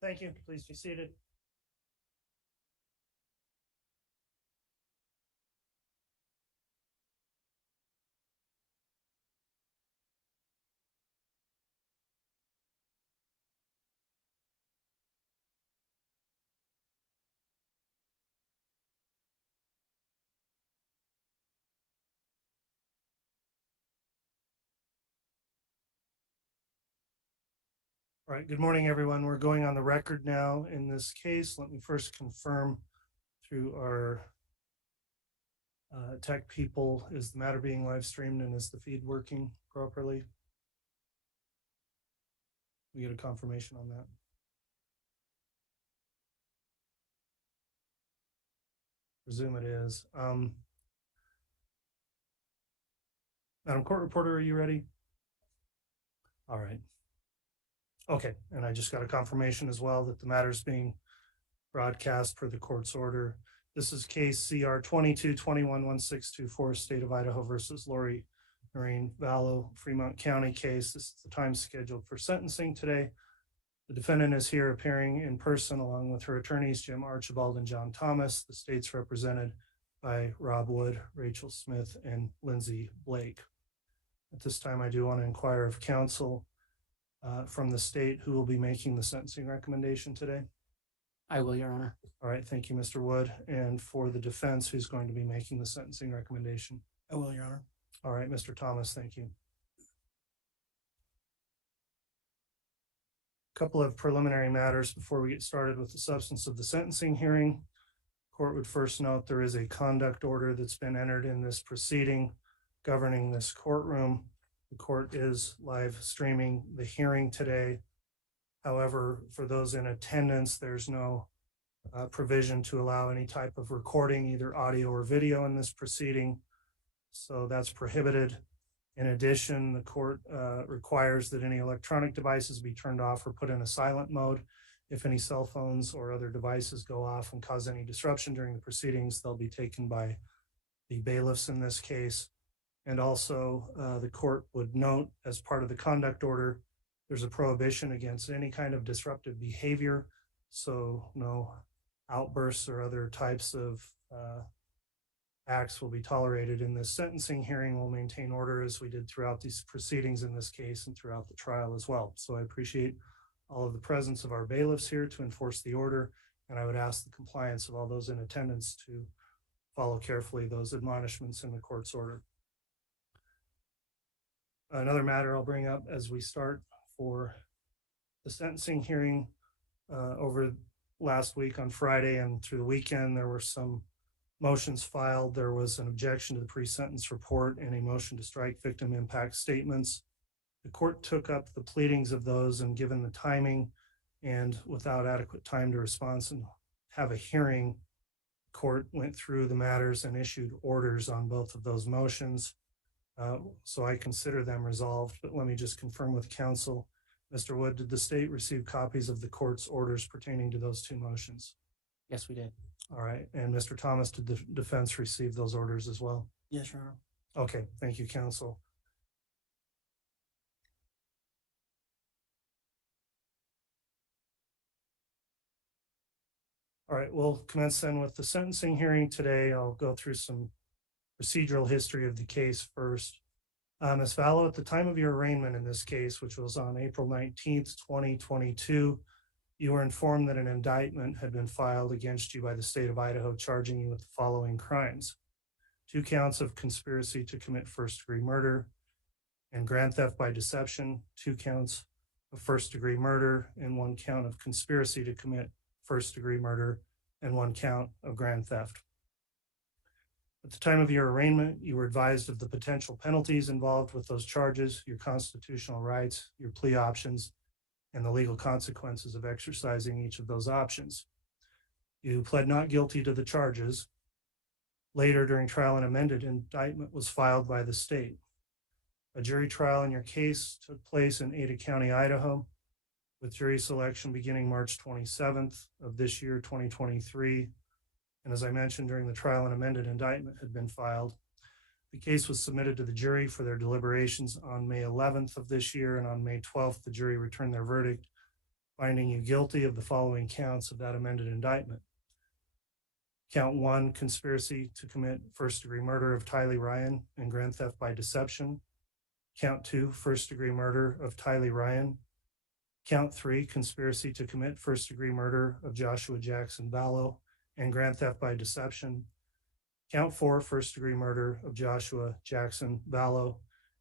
Thank you. Please be seated. All right, good morning, everyone. We're going on the record now in this case. Let me first confirm through our tech people, is the matter being live streamed and is the feed working properly? We get a confirmation on that. Presume it is. Madam Court Reporter, are you ready? All right. Okay, and I just got a confirmation as well that the matter is being broadcast per the court's order. This is case CR 22-21-1624, State of Idaho versus Lori Noreen Vallow, Fremont County case. This is the time scheduled for sentencing today. The defendant is here appearing in person along with her attorneys, Jim Archibald and John Thomas. The state's represented by Rob Wood, Rachel Smith, and Lindsay Blake. At this time, I do want to inquire of counsel from the state who will be making the sentencing recommendation today. I will, Your Honor. All right, thank you, Mr. Wood. And for the defense, who's going to be making the sentencing recommendation? I will, Your Honor. All right, Mr. Thomas, thank you. A couple of preliminary matters before we get started with the substance of the sentencing hearing. Court would first note there is a conduct order that's been entered in this proceeding governing this courtroom. The court is live streaming the hearing today. However, for those in attendance, there's no provision to allow any type of recording, either audio or video, in this proceeding. So that's prohibited. In addition, the court requires that any electronic devices be turned off or put in a silent mode. If any cell phones or other devices go off and cause any disruption during the proceedings, they'll be taken by the bailiffs in this case. And also, the court would note, as part of the conduct order, there's a prohibition against any kind of disruptive behavior. So no outbursts or other types of acts will be tolerated in this sentencing hearing. We'll maintain order as we did throughout these proceedings in this case and throughout the trial as well. So I appreciate all of the presence of our bailiffs here to enforce the order. And I would ask the compliance of all those in attendance to follow carefully those admonishments in the court's order. Another matter I'll bring up as we start for the sentencing hearing, over last week on Friday and through the weekend, there were some motions filed. There was an objection to the pre-sentence report and a motion to strike victim impact statements. The court took up the pleadings of those, and given the timing and without adequate time to respond and have a hearing, the court went through the matters and issued orders on both of those motions. So I consider them resolved, but let me just confirm with counsel. Mr. Wood, did the state receive copies of the court's orders pertaining to those two motions? Yes, we did. All right. And Mr. Thomas, did the defense receive those orders as well? Yes, Your Honor. Okay. Thank you, counsel. All right. We'll commence then with the sentencing hearing today. I'll go through some procedural history of the case first. Ms. Vallow, at the time of your arraignment in this case, which was on April 19th, 2022, you were informed that an indictment had been filed against you by the state of Idaho, charging you with the following crimes: 2 counts of conspiracy to commit first-degree murder and grand theft by deception, 2 counts of first-degree murder, and 1 count of conspiracy to commit first-degree murder, and 1 count of grand theft. At the time of your arraignment, you were advised of the potential penalties involved with those charges, your constitutional rights, your plea options, and the legal consequences of exercising each of those options. You pled not guilty to the charges. Later, during trial, an amended indictment was filed by the state. A jury trial in your case took place in Ada County, Idaho, with jury selection beginning March 27th of this year, 2023, And as I mentioned, during the trial, an amended indictment had been filed. The case was submitted to the jury for their deliberations on May 11th of this year, and on May 12th, the jury returned their verdict, finding you guilty of the following counts of that amended indictment. Count 1, conspiracy to commit first-degree murder of Tylee Ryan and grand theft by deception. Count 2, first-degree murder of Tylee Ryan. Count 3, conspiracy to commit first-degree murder of Joshua Jackson Vallow and grand theft by deception. Count 4, first-degree murder of Joshua Jackson Vallow.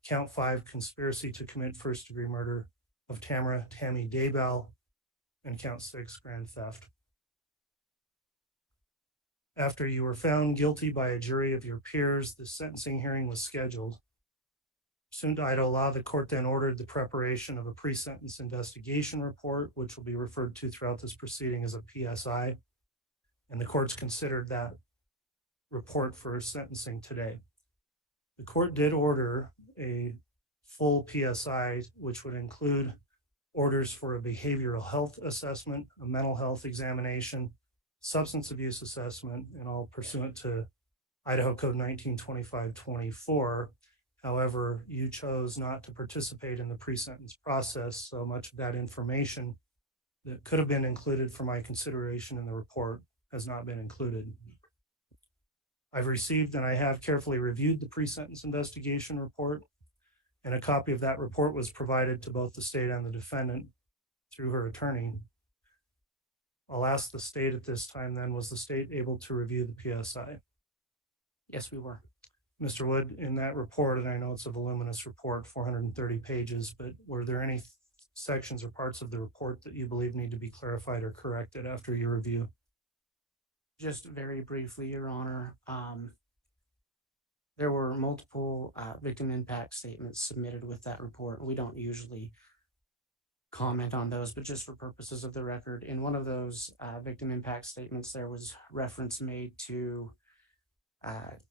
Count 5, conspiracy to commit first-degree murder of Tammy Daybell. And count 6, grand theft. After you were found guilty by a jury of your peers, the sentencing hearing was scheduled. Pursuant to Idaho law, the court then ordered the preparation of a pre-sentence investigation report, which will be referred to throughout this proceeding as a PSI. And the courts considered that report for sentencing today. The court did order a full PSI, which would include orders for a behavioral health assessment, a mental health examination, substance abuse assessment, and all pursuant to Idaho Code 1925-24. However, you chose not to participate in the pre-sentence process, so much of that information that could have been included for my consideration in the report has not been included. I've received and I have carefully reviewed the pre-sentence investigation report, and a copy of that report was provided to both the state and the defendant through her attorney. I'll ask the state at this time then, was the state able to review the PSI? Yes, we were. Mr. Wood, in that report, and I know it's a voluminous report, 430 pages, but were there any sections or parts of the report that you believe need to be clarified or corrected after your review? Just very briefly, Your Honor, there were multiple victim impact statements submitted with that report. We don't usually comment on those, but just for purposes of the record, in one of those victim impact statements, there was reference made to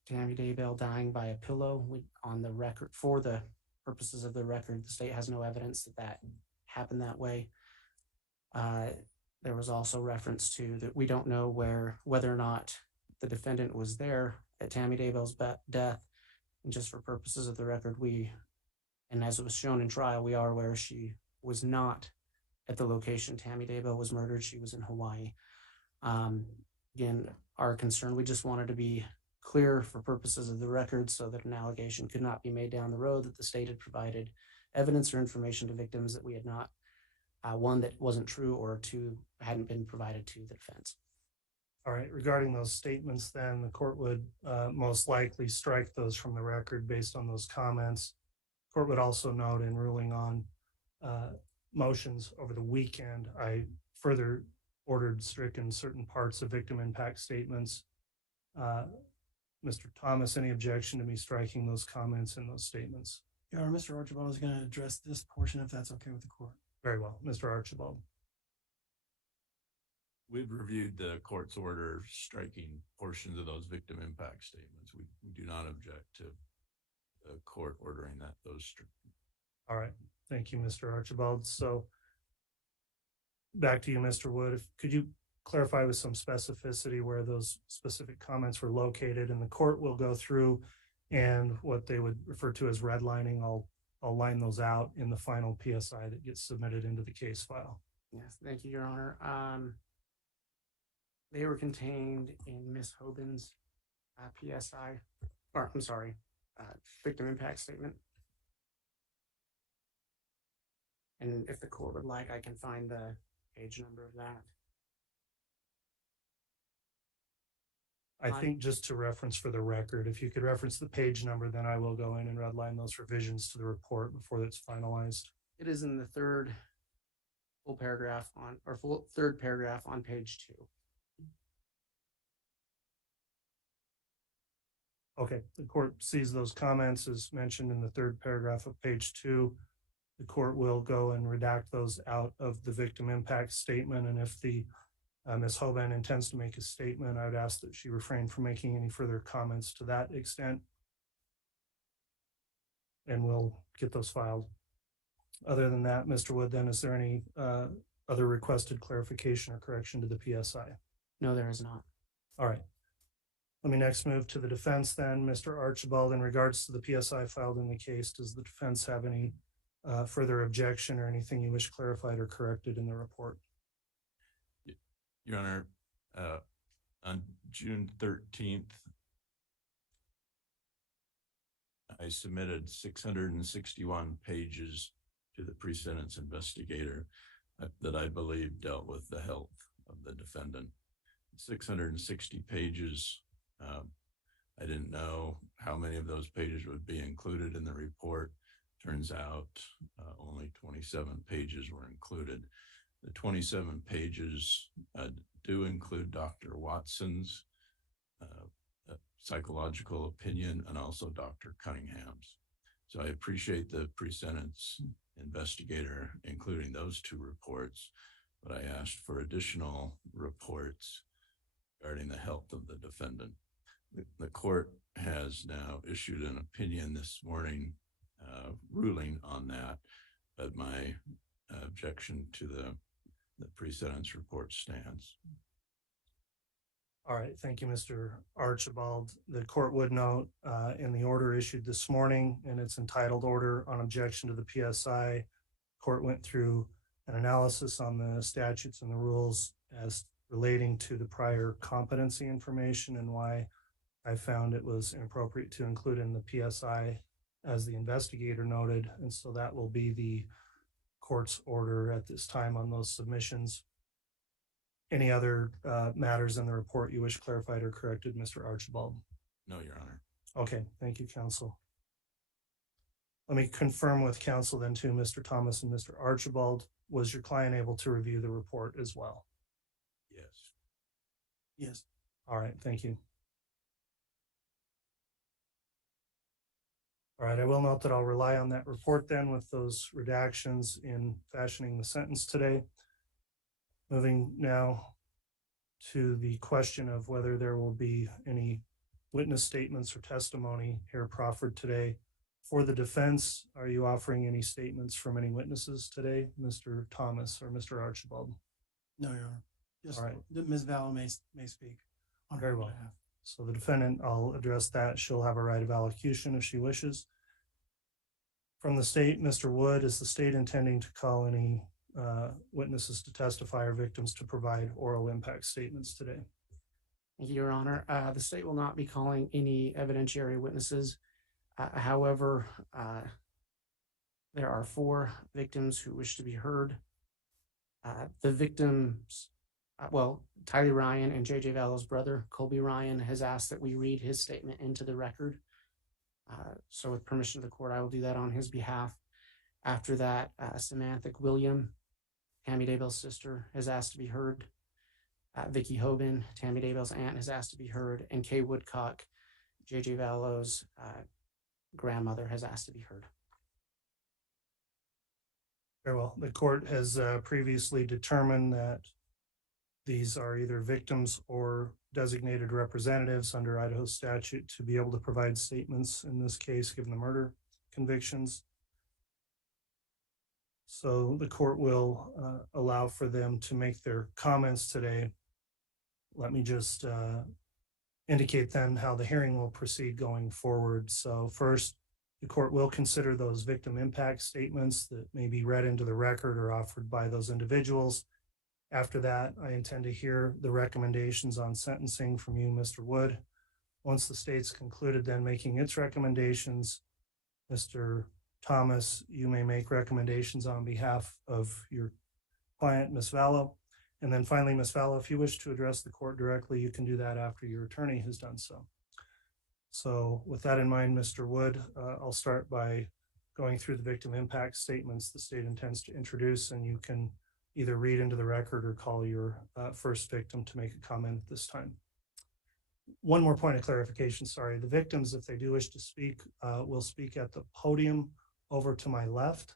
Tammy Daybell dying by a pillow. On the record, for the purposes of the record, the state has no evidence that that happened that way. There was also reference to that we don't know whether or not the defendant was there at Tammy Daybell's death. And just for purposes of the record, and as it was shown in trial, we are aware she was not at the location Tammy Daybell was murdered. She was in Hawaii. Again, our concern, we just wanted to be clear for purposes of the record so that an allegation could not be made down the road that the state had provided evidence or information to victims that we had not, one, that wasn't true, or two, hadn't been provided to the defense. All right, regarding those statements, then the court would most likely strike those from the record based on those comments. The court would also note in ruling on motions over the weekend, I further ordered stricken certain parts of victim impact statements. Mr. Thomas, any objection to me striking those comments in those statements? Your Honor, Mr. Archibald is going to address this portion if that's okay with the court. Very well, Mr. Archibald. We've reviewed the court's order striking portions of those victim impact statements. We do not object to the court ordering those stricken. All right, thank you, Mr. Archibald. So back to you, Mr. Wood. Could you clarify with some specificity where those specific comments were located? And the court will go through and what they would refer to as redlining. I'll line those out in the final PSI that gets submitted into the case file. Yes, thank you, Your Honor. They were contained in Ms. Hoban's PSI, or I'm sorry, victim impact statement. And if the court would like, I can find the page number of that. I think just to reference for the record, if you could reference the page number, then I will go in and redline those revisions to the report before it's finalized. It is in the third paragraph on page 2. Okay, the court sees those comments as mentioned in the third paragraph of page 2. The court will go and redact those out of the victim impact statement. And if the Ms. Hoban intends to make a statement, I would ask that she refrain from making any further comments to that extent. And we'll get those filed. Other than that, Mr. Wood, then is there any other requested clarification or correction to the PSI? No, there is not. All right. Let me next move to the defense then. Mr. Archibald, in regards to the PSI filed in the case, does the defense have any further objection or anything you wish clarified or corrected in the report? Your Honor, on June 13th, I submitted 661 pages to the pre-sentence investigator that I believe dealt with the health of the defendant. 660 pages. I didn't know how many of those pages would be included in the report. Turns out only 27 pages were included. The 27 pages do include Dr. Watson's psychological opinion and also Dr. Cunningham's. So I appreciate the pre-sentence investigator including those two reports, but I asked for additional reports regarding the health of the defendant. The court has now issued an opinion this morning ruling on that, but my objection to the pre-sentence report stands. All right, thank you, Mr. Archibald. The court would note in the order issued this morning, and it's entitled Order on Objection to the PSI, court went through an analysis on the statutes and the rules as relating to the prior competency information and why I found it was inappropriate to include in the PSI as the investigator noted. And so that will be the court's order at this time on those submissions. Any other matters in the report you wish clarified or corrected, Mr. Archibald? No, Your Honor. Okay, thank you, counsel. Let me confirm with counsel then too, Mr. Thomas and Mr. Archibald, was your client able to review the report as well? Yes. Yes. All right, thank you. All right, I will note that I'll rely on that report then with those redactions in fashioning the sentence today. Moving now to the question of whether there will be any witness statements or testimony here proffered today. For the defense, are you offering any statements from any witnesses today, Mr. Thomas or Mr. Archibald? No, Your Honor. Just All right. Ms. Vallow may speak on her Very well. behalf. So the defendant, I'll address that. She'll have a right of allocution if she wishes. From the state, Mr. Wood, is the state intending to call any witnesses to testify or victims to provide oral impact statements today? Thank you, Your Honor. The state will not be calling any evidentiary witnesses. However, there are 4 victims who wish to be heard. The victims, Tylee Ryan and JJ Vallow's brother, Colby Ryan, has asked that we read his statement into the record. So with permission of the court, I will do that on his behalf. After that, Samantha William, Tammy Daybell's sister, has asked to be heard. Vicky Hoban, Tammy Daybell's aunt, has asked to be heard. And Kay Woodcock, JJ Vallow's grandmother, has asked to be heard. Very well. The court has previously determined that these are either victims or designated representatives under Idaho statute to be able to provide statements in this case, given the murder convictions. So the court will allow for them to make their comments today. Let me just indicate then how the hearing will proceed going forward. So first, the court will consider those victim impact statements that may be read into the record or offered by those individuals. After that, I intend to hear the recommendations on sentencing from you, Mr. Wood. Once the state's concluded then making its recommendations, Mr. Thomas, you may make recommendations on behalf of your client, Ms. Vallow. And then finally, Ms. Vallow, if you wish to address the court directly, you can do that after your attorney has done so. So with that in mind, Mr. Wood, I'll start by going through the victim impact statements the state intends to introduce, and you can either read into the record or call your first victim to make a comment at this time. One more point of clarification, sorry. The victims, if they do wish to speak, will speak at the podium over to my left.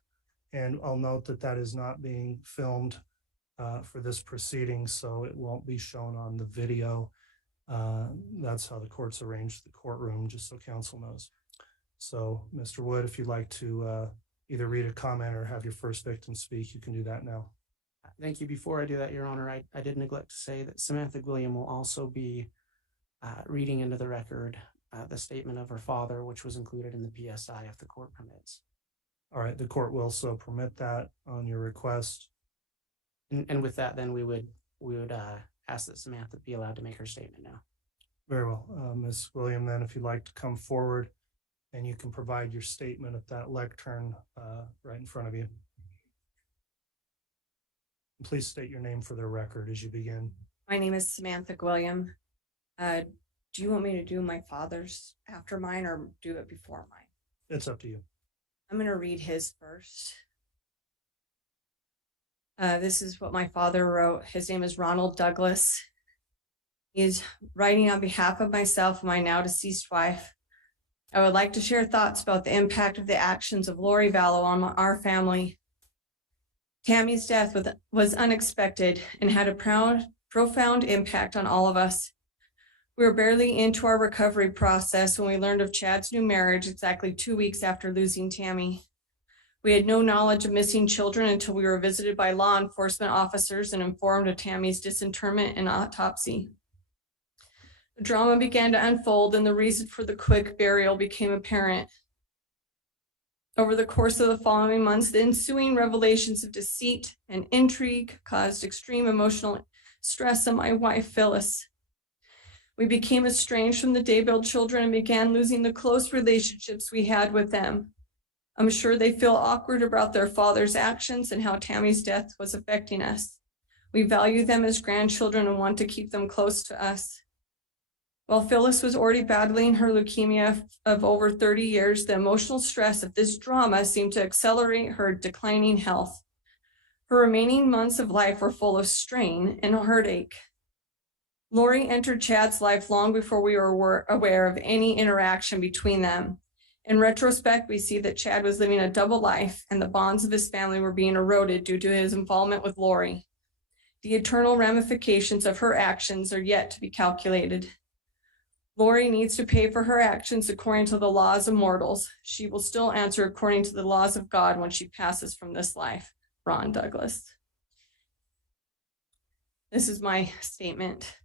And I'll note that that is not being filmed for this proceeding, so it won't be shown on the video. That's how the court's arranged the courtroom, just so counsel knows. So, Mr. Wood, if you'd like to either read a comment or have your first victim speak, you can do that now. Thank you. Before I do that, Your Honor, I did neglect to say that Samantha William will also be reading into the record the statement of her father, which was included in the PSI if the court permits. All right, the court will so permit that on your request. And with that, then we would ask that Samantha be allowed to make her statement now. Very well. Ms. William, then if you'd like to come forward and you can provide your statement at that lectern right in front of you. Please state your name for the record as you begin. My name is Samantha William. Do you want me to do my father's after mine or do it before mine? It's up to you. I'm going to read his first. This is what my father wrote. His name is Ronald Douglas. He is writing on behalf of myself and my now deceased wife. I would like to share thoughts about the impact of the actions of Lori Vallow on our family. Tammy's death was unexpected and had a profound impact on all of us. We were barely into our recovery process when we learned of Chad's new marriage exactly 2 weeks after losing Tammy. We had no knowledge of missing children until we were visited by law enforcement officers and informed of Tammy's disinterment and autopsy. The drama began to unfold and the reason for the quick burial became apparent. Over the course of the following months, the ensuing revelations of deceit and intrigue caused extreme emotional stress on my wife, Phyllis. We became estranged from the Daybell children and began losing the close relationships we had with them. I'm sure they feel awkward about their father's actions and how Tammy's death was affecting us. We value them as grandchildren and want to keep them close to us. While Phyllis was already battling her leukemia of over 30 years, the emotional stress of this drama seemed to accelerate her declining health. Her remaining months of life were full of strain and heartache. Lori entered Chad's life long before we were aware of any interaction between them. In retrospect, we see that Chad was living a double life and the bonds of his family were being eroded due to his involvement with Lori. The eternal ramifications of her actions are yet to be calculated. Lori needs to pay for her actions according to the laws of mortals. She will still answer according to the laws of God when she passes from this life. Ron Douglas. This is my statement.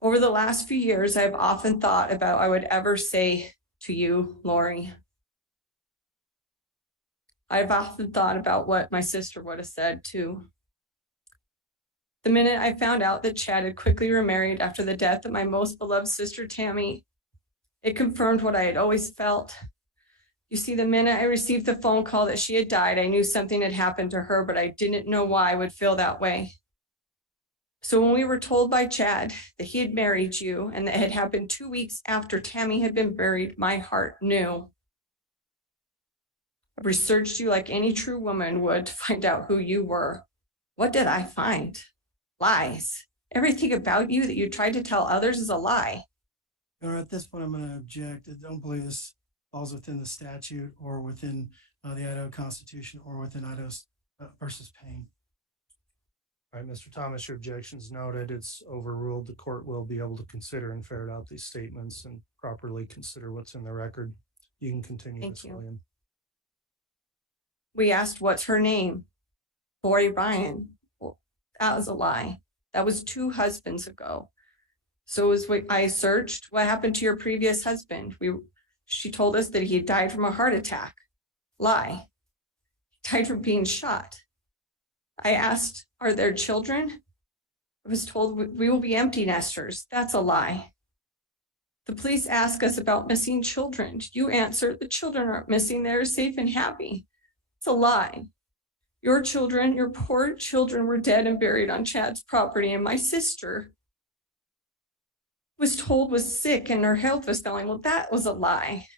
Over the last few years, I've often thought about what I would ever say to you, Lori. I've often thought about what my sister would have said too. The minute I found out that Chad had quickly remarried after the death of my most beloved sister, Tammy, it confirmed what I had always felt. You see, the minute I received the phone call that she had died, I knew something had happened to her, but I didn't know why I would feel that way. So when we were told by Chad that he had married you and that it had happened 2 weeks after Tammy had been buried, my heart knew. I researched you like any true woman would to find out who you were. What did I find? Lies. Everything about you that you tried to tell others is a lie. At this point, I'm going to object. I don't believe this falls within the statute or within the Idaho Constitution or within Idaho versus Payne. All right, Mr. Thomas, your objection's noted. It's overruled. The court will be able to consider and ferret out these statements and properly consider what's in the record. You can continue, Ms. William. We asked, what's her name? Lori Ryan. Well, that was a lie. That was 2 husbands ago. So as I searched, what happened to your previous husband? She told us that he died from a heart attack. Lie. He died from being shot. I asked, are there children? I was told we will be empty nesters. That's a lie. The police ask us about missing children. You answer, the children aren't missing. They're safe and happy. It's a lie. Your children, your poor children, were dead and buried on Chad's property, and my sister was told was sick and her health was failing. Well, that was a lie.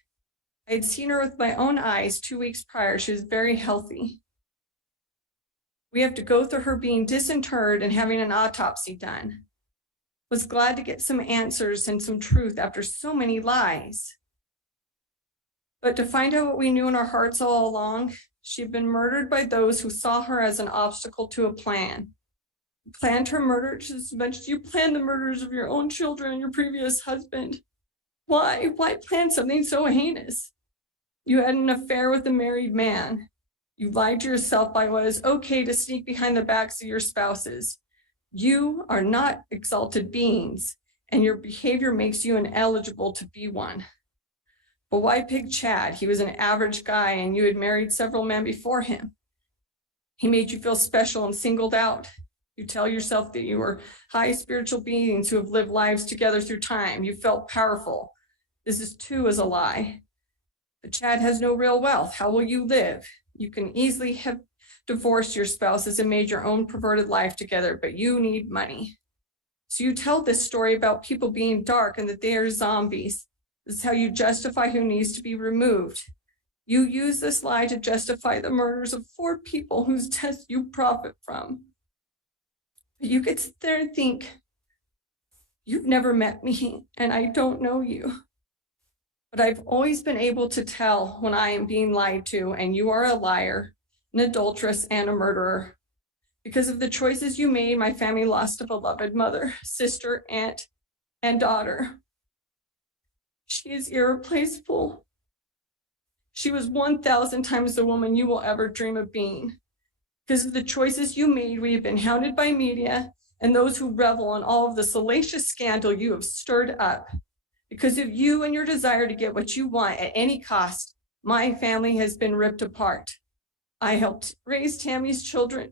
I had seen her with my own eyes 2 weeks prior. She was very healthy. We have to go through her being disinterred and having an autopsy done. Was glad to get some answers and some truth after so many lies. But to find out what we knew in our hearts all along, she had been murdered by those who saw her as an obstacle to a plan. You planned her murder just as much as you planned the murders of your own children and your previous husband. Why? Why plan something so heinous? You had an affair with a married man. You lied to yourself by what is okay to sneak behind the backs of your spouses. You are not exalted beings. and your behavior makes you ineligible to be one. But why pick Chad? He was an average guy and you had married several men before him. He made you feel special and singled out. You tell yourself that you were high spiritual beings who have lived lives together through time. You felt powerful. This is too is a lie. But Chad has no real wealth. How will you live? You can easily have divorced your spouses and made your own perverted life together, but you need money. So you tell this story about people being dark and that they are zombies. This is how you justify who needs to be removed. You use this lie to justify the murders of 4 people whose deaths you profit from. But you could sit there and think, you've never met me and I don't know you. But I've always been able to tell when I am being lied to, and you are a liar, an adulteress, and a murderer. Because of the choices you made, my family lost a beloved mother, sister, aunt, and daughter. She is irreplaceable. She was 1,000 times the woman you will ever dream of being. Because of the choices you made, we have been hounded by media and those who revel in all of the salacious scandal you have stirred up. Because of you and your desire to get what you want at any cost, my family has been ripped apart. I helped raise Tammy's children.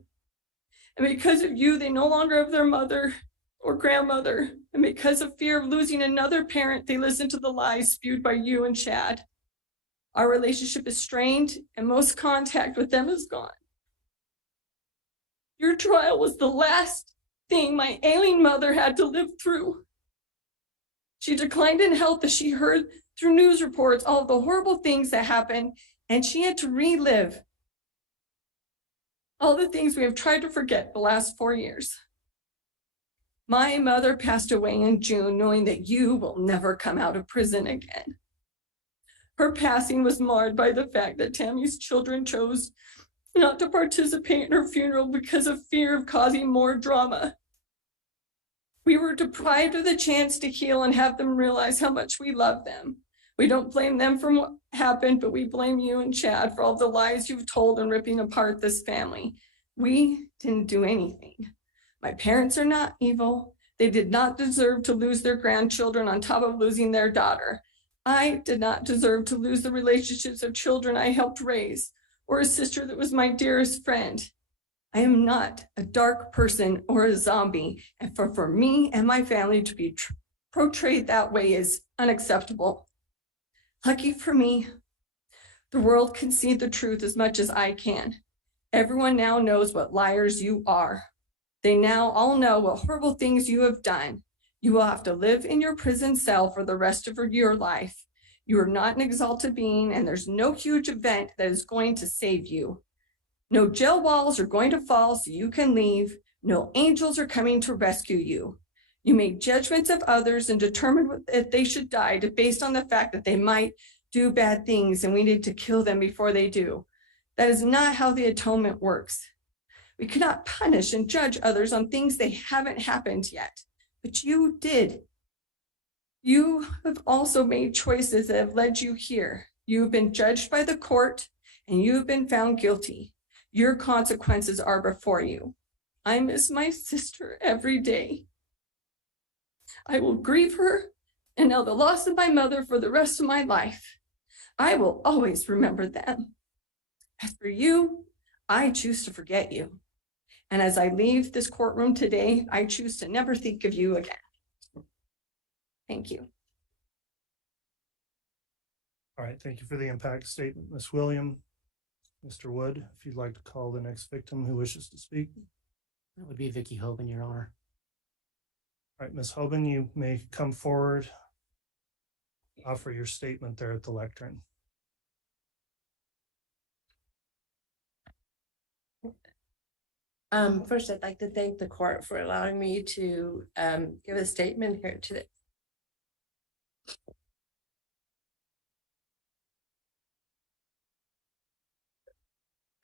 And because of you, they no longer have their mother or grandmother. And because of fear of losing another parent, they listen to the lies spewed by you and Chad. Our relationship is strained and most contact with them is gone. Your trial was the last thing my ailing mother had to live through. She declined in health as she heard through news reports all of the horrible things that happened, and she had to relive all the things we have tried to forget the last 4 years. My mother passed away in June, knowing that you will never come out of prison again. Her passing was marred by the fact that Tammy's children chose not to participate in her funeral because of fear of causing more drama. We were deprived of the chance to heal and have them realize how much we love them. We don't blame them for what happened, but we blame you and Chad for all the lies you've told and ripping apart this family. We didn't do anything. My parents are not evil. They did not deserve to lose their grandchildren on top of losing their daughter. I did not deserve to lose the relationships of children I helped raise, or a sister that was my dearest friend. I am not a dark person or a zombie, and for me and my family to be portrayed that way is unacceptable. Lucky for me, the world can see the truth as much as I can. Everyone now knows what liars you are. They now all know what horrible things you have done. You will have to live in your prison cell for the rest of your life. You are not an exalted being, and there's no huge event that is going to save you. No jail walls are going to fall so you can leave. No angels are coming to rescue you. You made judgments of others and determined if they should die based on the fact that they might do bad things and we need to kill them before they do. That is not how the atonement works. We cannot punish and judge others on things they haven't happened yet, but you did. You have also made choices that have led you here. You have been judged by the court and you have been found guilty. Your consequences are before you. I miss my sister every day. I will grieve her and now the loss of my mother for the rest of my life. I will always remember them. As for you, I choose to forget you. And as I leave this courtroom today, I choose to never think of you again. Thank you. All right, thank you for the impact statement, Ms. William. Mr. Wood, if you'd like to call the next victim who wishes to speak. That would be Vicky Hoban, Your Honor. All right, Ms. Hoban, you may come forward, offer your statement there at the lectern. First, I'd like to thank the court for allowing me to give a statement here today.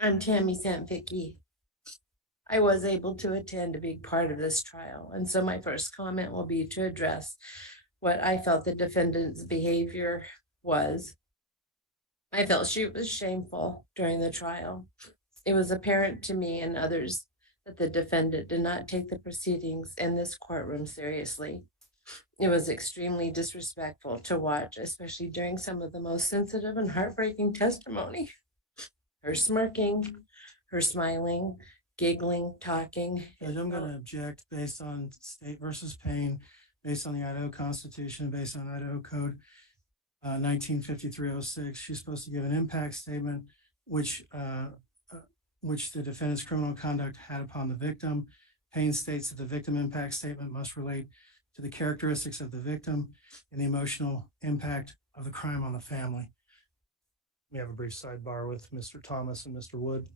I'm Tammy Vicky. I was able to attend a big part of this trial, and so my first comment will be to address what I felt the defendant's behavior was. I felt she was shameful during the trial. It was apparent to me and others that the defendant did not take the proceedings in this courtroom seriously. It was extremely disrespectful to watch, especially during some of the most sensitive and heartbreaking testimony. Her smirking, her smiling, giggling, talking. Judge, I'm gonna object based on State versus Payne, based on the Idaho Constitution, based on Idaho Code 1953-06. She's supposed to give an impact statement which the defendant's criminal conduct had upon the victim. Payne states that the victim impact statement must relate to the characteristics of the victim and the emotional impact of the crime on the family. We have a brief sidebar with Mr. Thomas and Mr. Wood.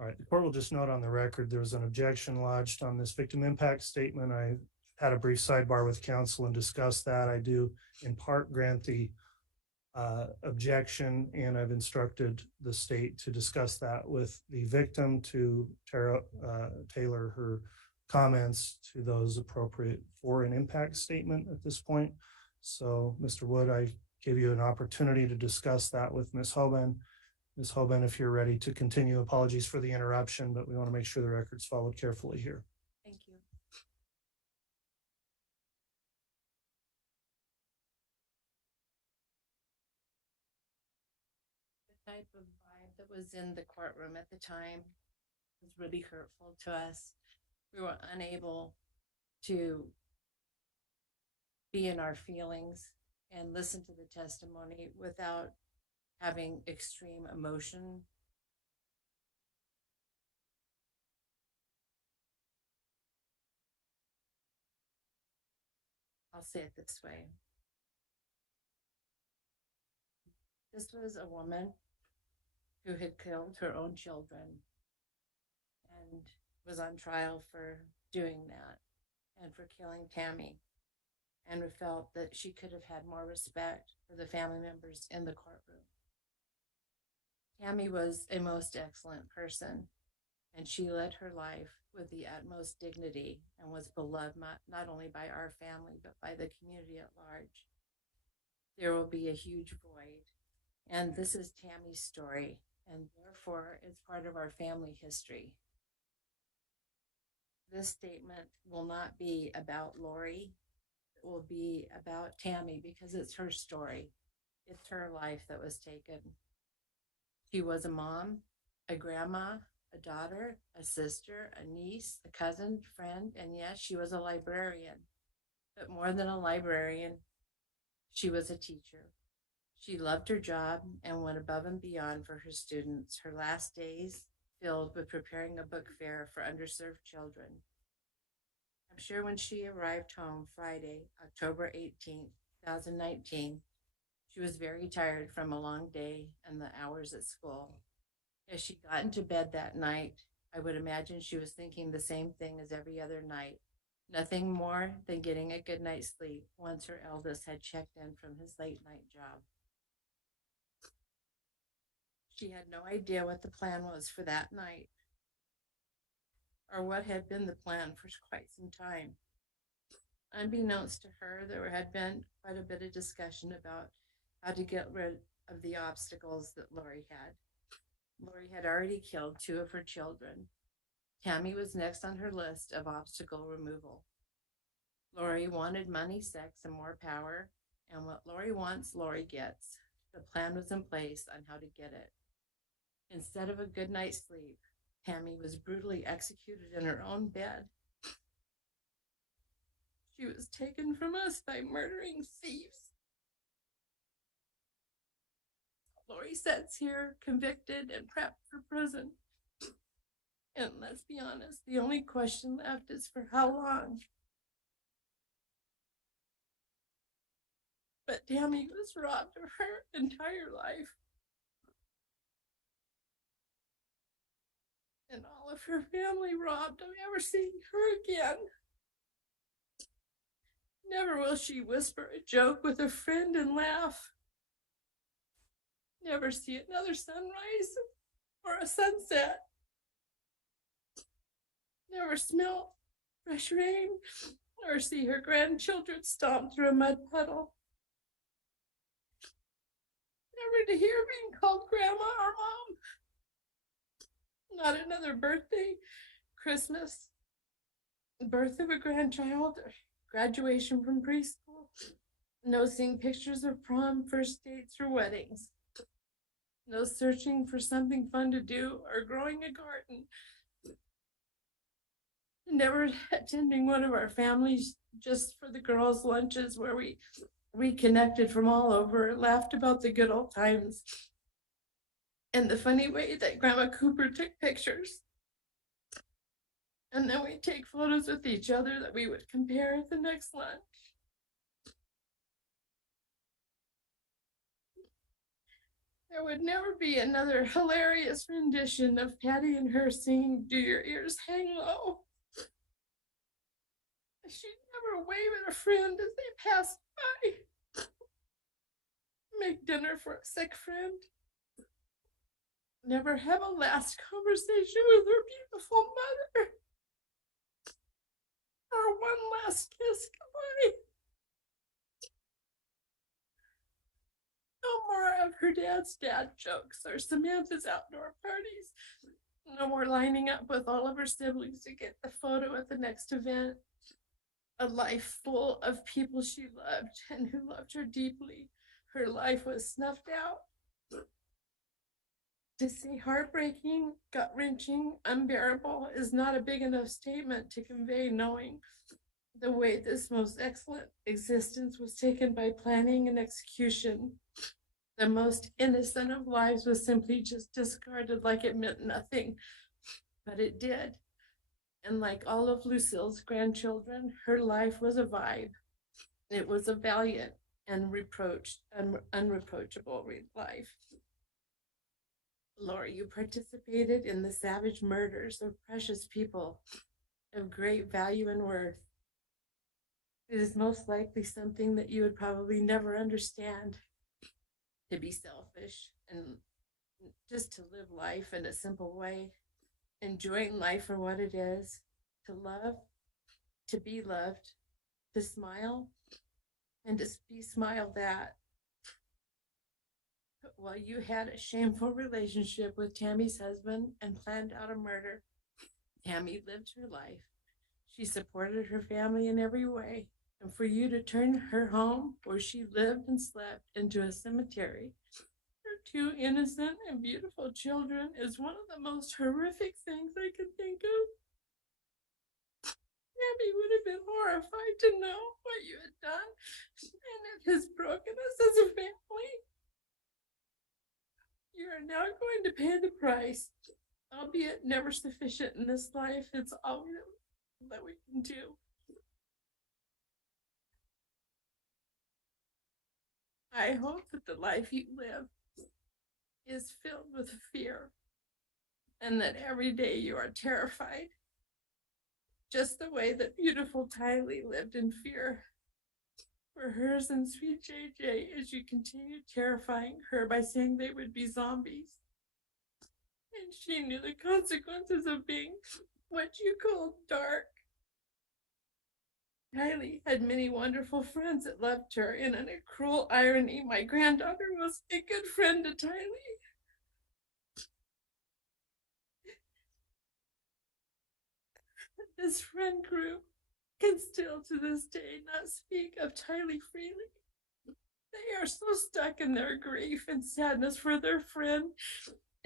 All right, the court will just note on the record, there was an objection lodged on this victim impact statement. I had a brief sidebar with counsel and discussed that. I do in part grant the objection, and I've instructed the state to discuss that with the victim to tailor her comments to those appropriate for an impact statement at this point. So, Mr. Wood, I gave you an opportunity to discuss that with Ms. Hoban. Ms. Hoban, if you're ready to continue, apologies for the interruption, but we want to make sure the record's followed carefully here. Thank you. The type of vibe that was in the courtroom at the time was really hurtful to us. We were unable to be in our feelings and listen to the testimony without having extreme emotion. I'll say it this way. This was a woman who had killed her own children and was on trial for doing that and for killing Tammy, and felt that she could have had more respect for the family members in the courtroom. Tammy was a most excellent person, and she led her life with the utmost dignity and was beloved not only by our family, but by the community at large. There will be a huge void, and this is Tammy's story, and therefore it's part of our family history. This statement will not be about Lori will be about Tammy because it's her story. It's her life that was taken. She was a mom, a grandma, a daughter, a sister, a niece, a cousin, friend, and yes, she was a librarian. But more than a librarian, she was a teacher. She loved her job and went above and beyond for her students, her last days filled with preparing a book fair for underserved children. I'm sure when she arrived home Friday, October 18th, 2019, she was very tired from a long day and the hours at school. As she got into bed that night, I would imagine she was thinking the same thing as every other night. Nothing more than getting a good night's sleep once her eldest had checked in from his late night job. She had no idea what the plan was for that night, or what had been the plan for quite some time. Unbeknownst to her, there had been quite a bit of discussion about how to get rid of the obstacles that Lori had. Lori had already killed 2 of her children. Tammy was next on her list of obstacle removal. Lori wanted money, sex, and more power, and what Lori wants, Lori gets. The plan was in place on how to get it. Instead of a good night's sleep, Tammy was brutally executed in her own bed. She was taken from us by murdering thieves. Lori sits here, convicted and prepped for prison. And let's be honest, the only question left is for how long? But Tammy was robbed of her entire life. And all of her family robbed of ever seeing her again. Never will she whisper a joke with a friend and laugh. Never see another sunrise or a sunset. Never smell fresh rain or see her grandchildren stomp through a mud puddle. Never to hear being called grandma or mom. Not another birthday, Christmas, birth of a grandchild, graduation from preschool. No seeing pictures of prom, first dates, or weddings. No searching for something fun to do or growing a garden. Never attending one of our families just for the girls' lunches where we reconnected from all over, laughed about the good old times and the funny way that Grandma Cooper took pictures. And then we take photos with each other that we would compare at the next lunch. There would never be another hilarious rendition of Patty and her singing "Do Your Ears Hang Low." She'd never wave at a friend as they passed by. Make dinner for a sick friend. Never have a last conversation with her beautiful mother. Or one last kiss goodbye. No more of her dad's dad jokes or Samantha's outdoor parties. No more lining up with all of her siblings to get the photo at the next event. A life full of people she loved and who loved her deeply. Her life was snuffed out. To say heartbreaking, gut-wrenching, unbearable is not a big enough statement to convey knowing the way this most excellent existence was taken by planning and execution. The most innocent of lives was simply just discarded like it meant nothing, but it did. And like all of Lucille's grandchildren, her life was a vibe. It was a valiant and unreproachable life. Lori, you participated in the savage murders of precious people of great value and worth. It is most likely something that you would probably never understand. To be selfish and just to live life in a simple way, enjoying life for what it is, to love, to be loved, to smile, and to be smiled at. But while you had a shameful relationship with Tammy's husband and planned out a murder, Tammy lived her life. She supported her family in every way, And for you to turn her home where she lived and slept into a cemetery, her two innocent and beautiful children, is one of the most horrific things I could think of. Abby would have been horrified to know what you had done, and it has broken us as a family. You are now going to pay the price, albeit never sufficient in this life. It's all that we can do. I hope that the life you live is filled with fear, and that every day you are terrified, just the way that beautiful Tylee lived in fear for hers and sweet JJ, as you continue terrifying her by saying they would be zombies. And she knew the consequences of being what you call dark. Tylee had many wonderful friends that loved her, and in a cruel irony, my granddaughter was a good friend to Tylee. This friend group can still to this day not speak of Tylee freely. They are so stuck in their grief and sadness for their friend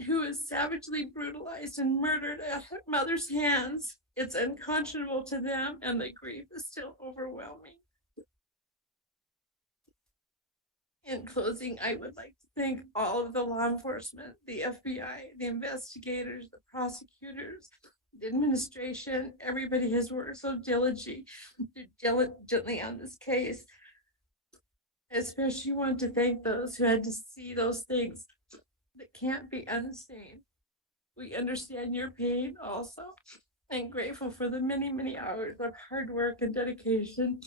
who is savagely brutalized and murdered at her mother's hands. It's unconscionable to them, and the grief is still overwhelming. In closing, I would like to thank all of the law enforcement, the FBI, the investigators, the prosecutors, the administration. Everybody has worked so diligently on this case. I especially want to thank those who had to see those things that can't be unseen. We understand your pain also, and grateful for the many, many hours of hard work and dedication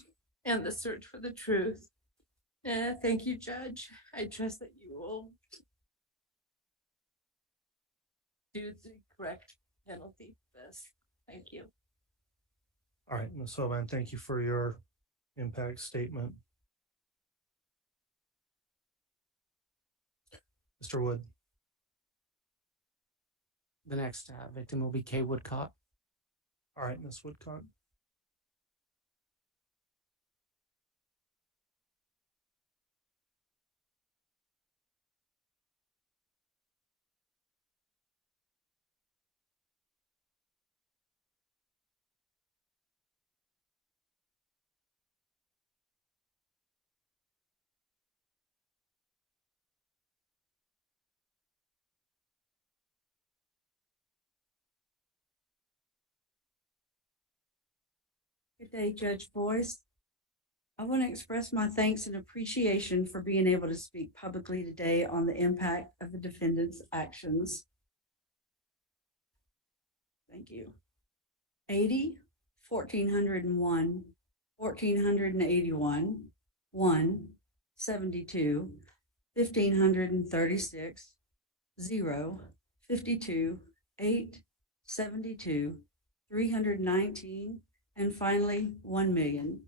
and the search for the truth. Thank you, Judge. I trust that you will do the correct penalty for this. Thank you. All right, Ms. Hoban, thank you for your impact statement. Mr. Wood. The next victim will be Kay Woodcock. All right, Ms. Woodcock. Good day, Judge Boyce. I want to express my thanks and appreciation for being able to speak publicly today on the impact of the defendant's actions. Thank you. 80, 1401, 1481, 1, 72, 1536, 0, 52, 8, 72, 319, and finally 1 million.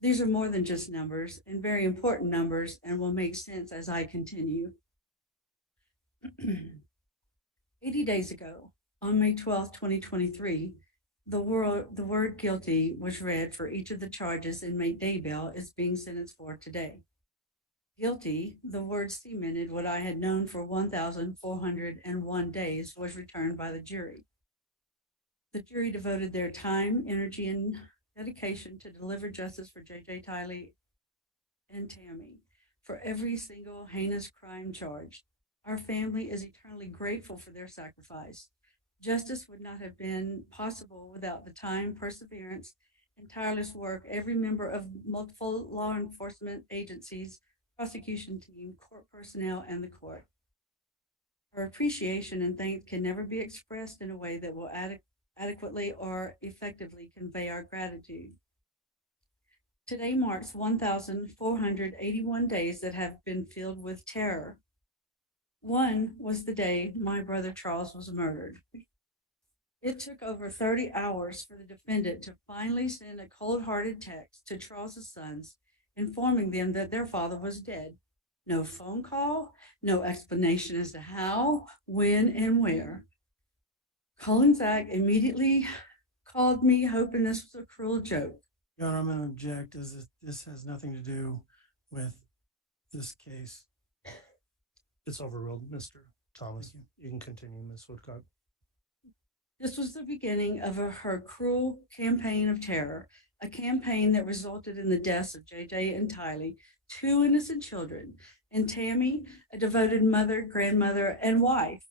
These are more than just numbers, and very important numbers, and will make sense as I continue. 80 days ago, on May 12th, 2023, the word guilty was read for each of the charges inmate Daybell is being sentenced for today. Guilty, the word cemented what I had known for 1,401 days, was returned by the jury. The jury devoted their time, energy, and dedication to deliver justice for JJ, Tylee, and Tammy for every single heinous crime charged. Our family is eternally grateful for their sacrifice. Justice would not have been possible without the time, perseverance, and tireless work every member of multiple law enforcement agencies, prosecution team, court personnel, and the court. Our appreciation and thanks can never be expressed in a way that will adequately or effectively convey our gratitude. Today marks 1,481 days that have been filled with terror. One was the day my brother Charles was murdered. It took over 30 hours for the defendant to finally send a cold-hearted text to Charles's sons, informing them that their father was dead. No phone call, no explanation as to how, when, and where. Colin Zach immediately called me, hoping this was a cruel joke. Your Honor, I'm going to object as this has nothing to do with this case. It's overruled, Mr. Thomas. You can continue, Ms. Woodcock. This was the beginning of her cruel campaign of terror, a campaign that resulted in the deaths of JJ and Tylee, two innocent children, and Tammy, a devoted mother, grandmother, and wife.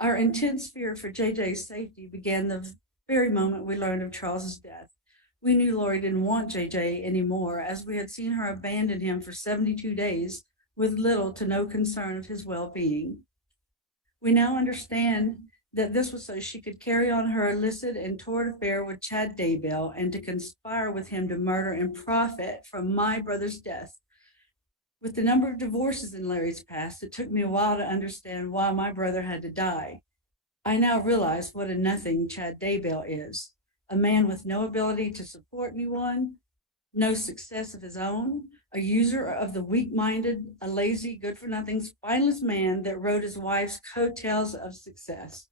Our intense fear for JJ's safety began the very moment we learned of Charles's death. We knew Lori didn't want JJ anymore, as we had seen her abandon him for 72 days with little to no concern of his well-being. We now understand that this was so she could carry on her illicit and torrid affair with Chad Daybell and to conspire with him to murder and profit from my brother's death. With the number of divorces in Larry's past, it took me a while to understand why my brother had to die. I now realize what a nothing Chad Daybell is, a man with no ability to support anyone, no success of his own, a user of the weak-minded, a lazy, good-for-nothing, spineless man that rode his wife's coattails of success.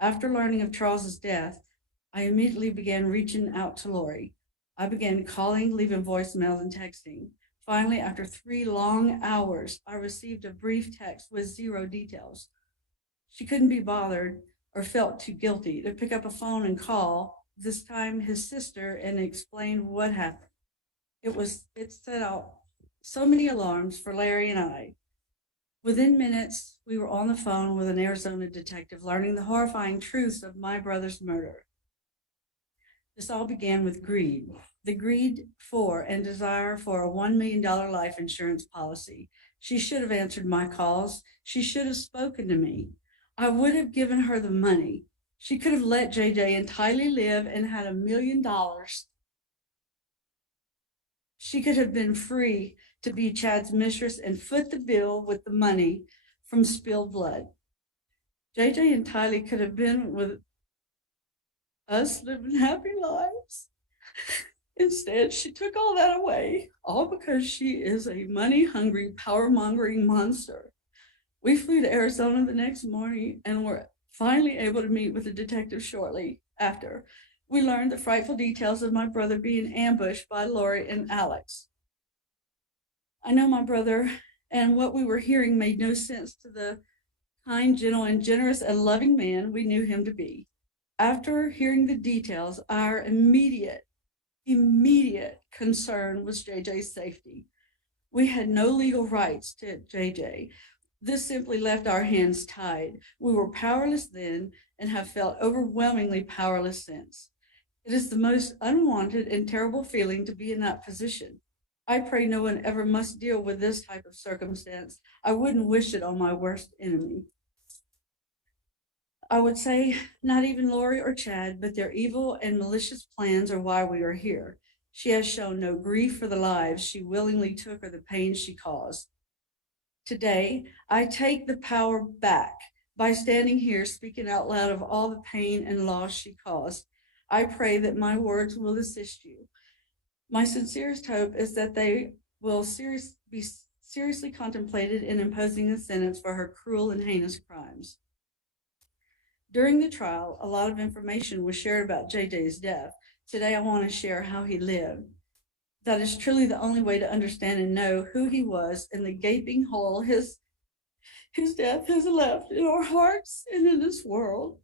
After learning of Charles's death, I immediately began reaching out to Lori. I began calling, leaving voicemails, and texting. Finally, after 3 long hours, I received a brief text with 0 details. She couldn't be bothered or felt too guilty to pick up a phone and call, this time his sister, and explain what happened. It set out so many alarms for Larry and I. Within minutes, we were on the phone with an Arizona detective learning the horrifying truths of my brother's murder. This all began with greed, the greed for and desire for a $1 million life insurance policy. She should have answered my calls. She should have spoken to me. I would have given her the money. She could have let JJ and Tylee live and had $1 million. She could have been free to be Chad's mistress and foot the bill with the money from spilled blood. JJ and Tylee could have been with us living happy lives. Instead, she took all that away, all because she is a money-hungry, power-mongering monster. We flew to Arizona the next morning and were finally able to meet with the detective shortly after. We learned the frightful details of my brother being ambushed by Lori and Alex. I know my brother, and what we were hearing made no sense to the kind, gentle, and generous and loving man we knew him to be. After hearing the details, our immediate concern was JJ's safety. We had no legal rights to JJ. This simply left our hands tied. We were powerless then and have felt overwhelmingly powerless since. It is the most unwanted and terrible feeling to be in that position. I pray no one ever must deal with this type of circumstance. I wouldn't wish it on my worst enemy. I would say not even Lori or Chad, but their evil and malicious plans are why we are here. She has shown no grief for the lives she willingly took or the pain she caused. Today, I take the power back by standing here speaking out loud of all the pain and loss she caused. I pray that my words will assist you. My sincerest hope is that they will be seriously contemplated in imposing a sentence for her cruel and heinous crimes. During the trial, a lot of information was shared about JJ's death. Today, I want to share how he lived. That is truly the only way to understand and know who he was and the gaping hole his death has left in our hearts and in this world.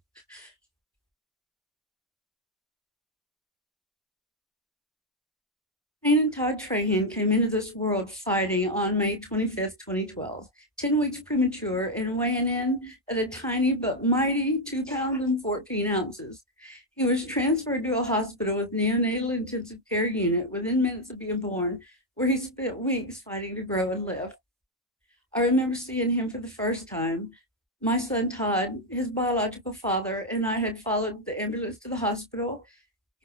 Payne and Todd Trahan came into this world fighting on May 25th, 2012, 10 weeks premature and weighing in at a tiny but mighty 2 pounds and 14 ounces. He was transferred to a hospital with neonatal intensive care unit within minutes of being born, where he spent weeks fighting to grow and live. I remember seeing him for the first time. My son Todd, his biological father, and I had followed the ambulance to the hospital.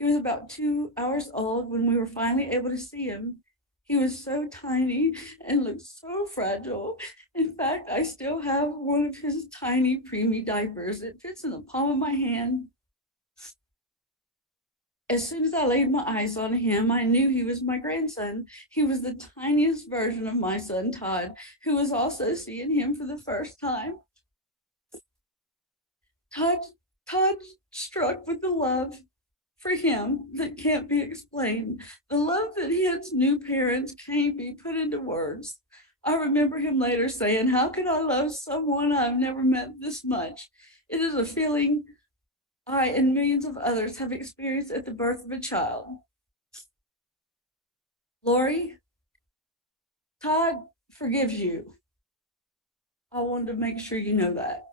He was about 2 hours old when we were finally able to see him. He was so tiny and looked so fragile. In fact, I still have one of his tiny preemie diapers. It fits in the palm of my hand. As soon as I laid my eyes on him, I knew he was my grandson. He was the tiniest version of my son Todd, who was also seeing him for the first time. Todd struck with the love for him that can't be explained. The love that his new parents can't be put into words. I remember him later saying, "How can I love someone I've never met this much? It is a feeling I and millions of others have experienced at the birth of a child." Lori, Todd forgives you. I wanted to make sure you know that.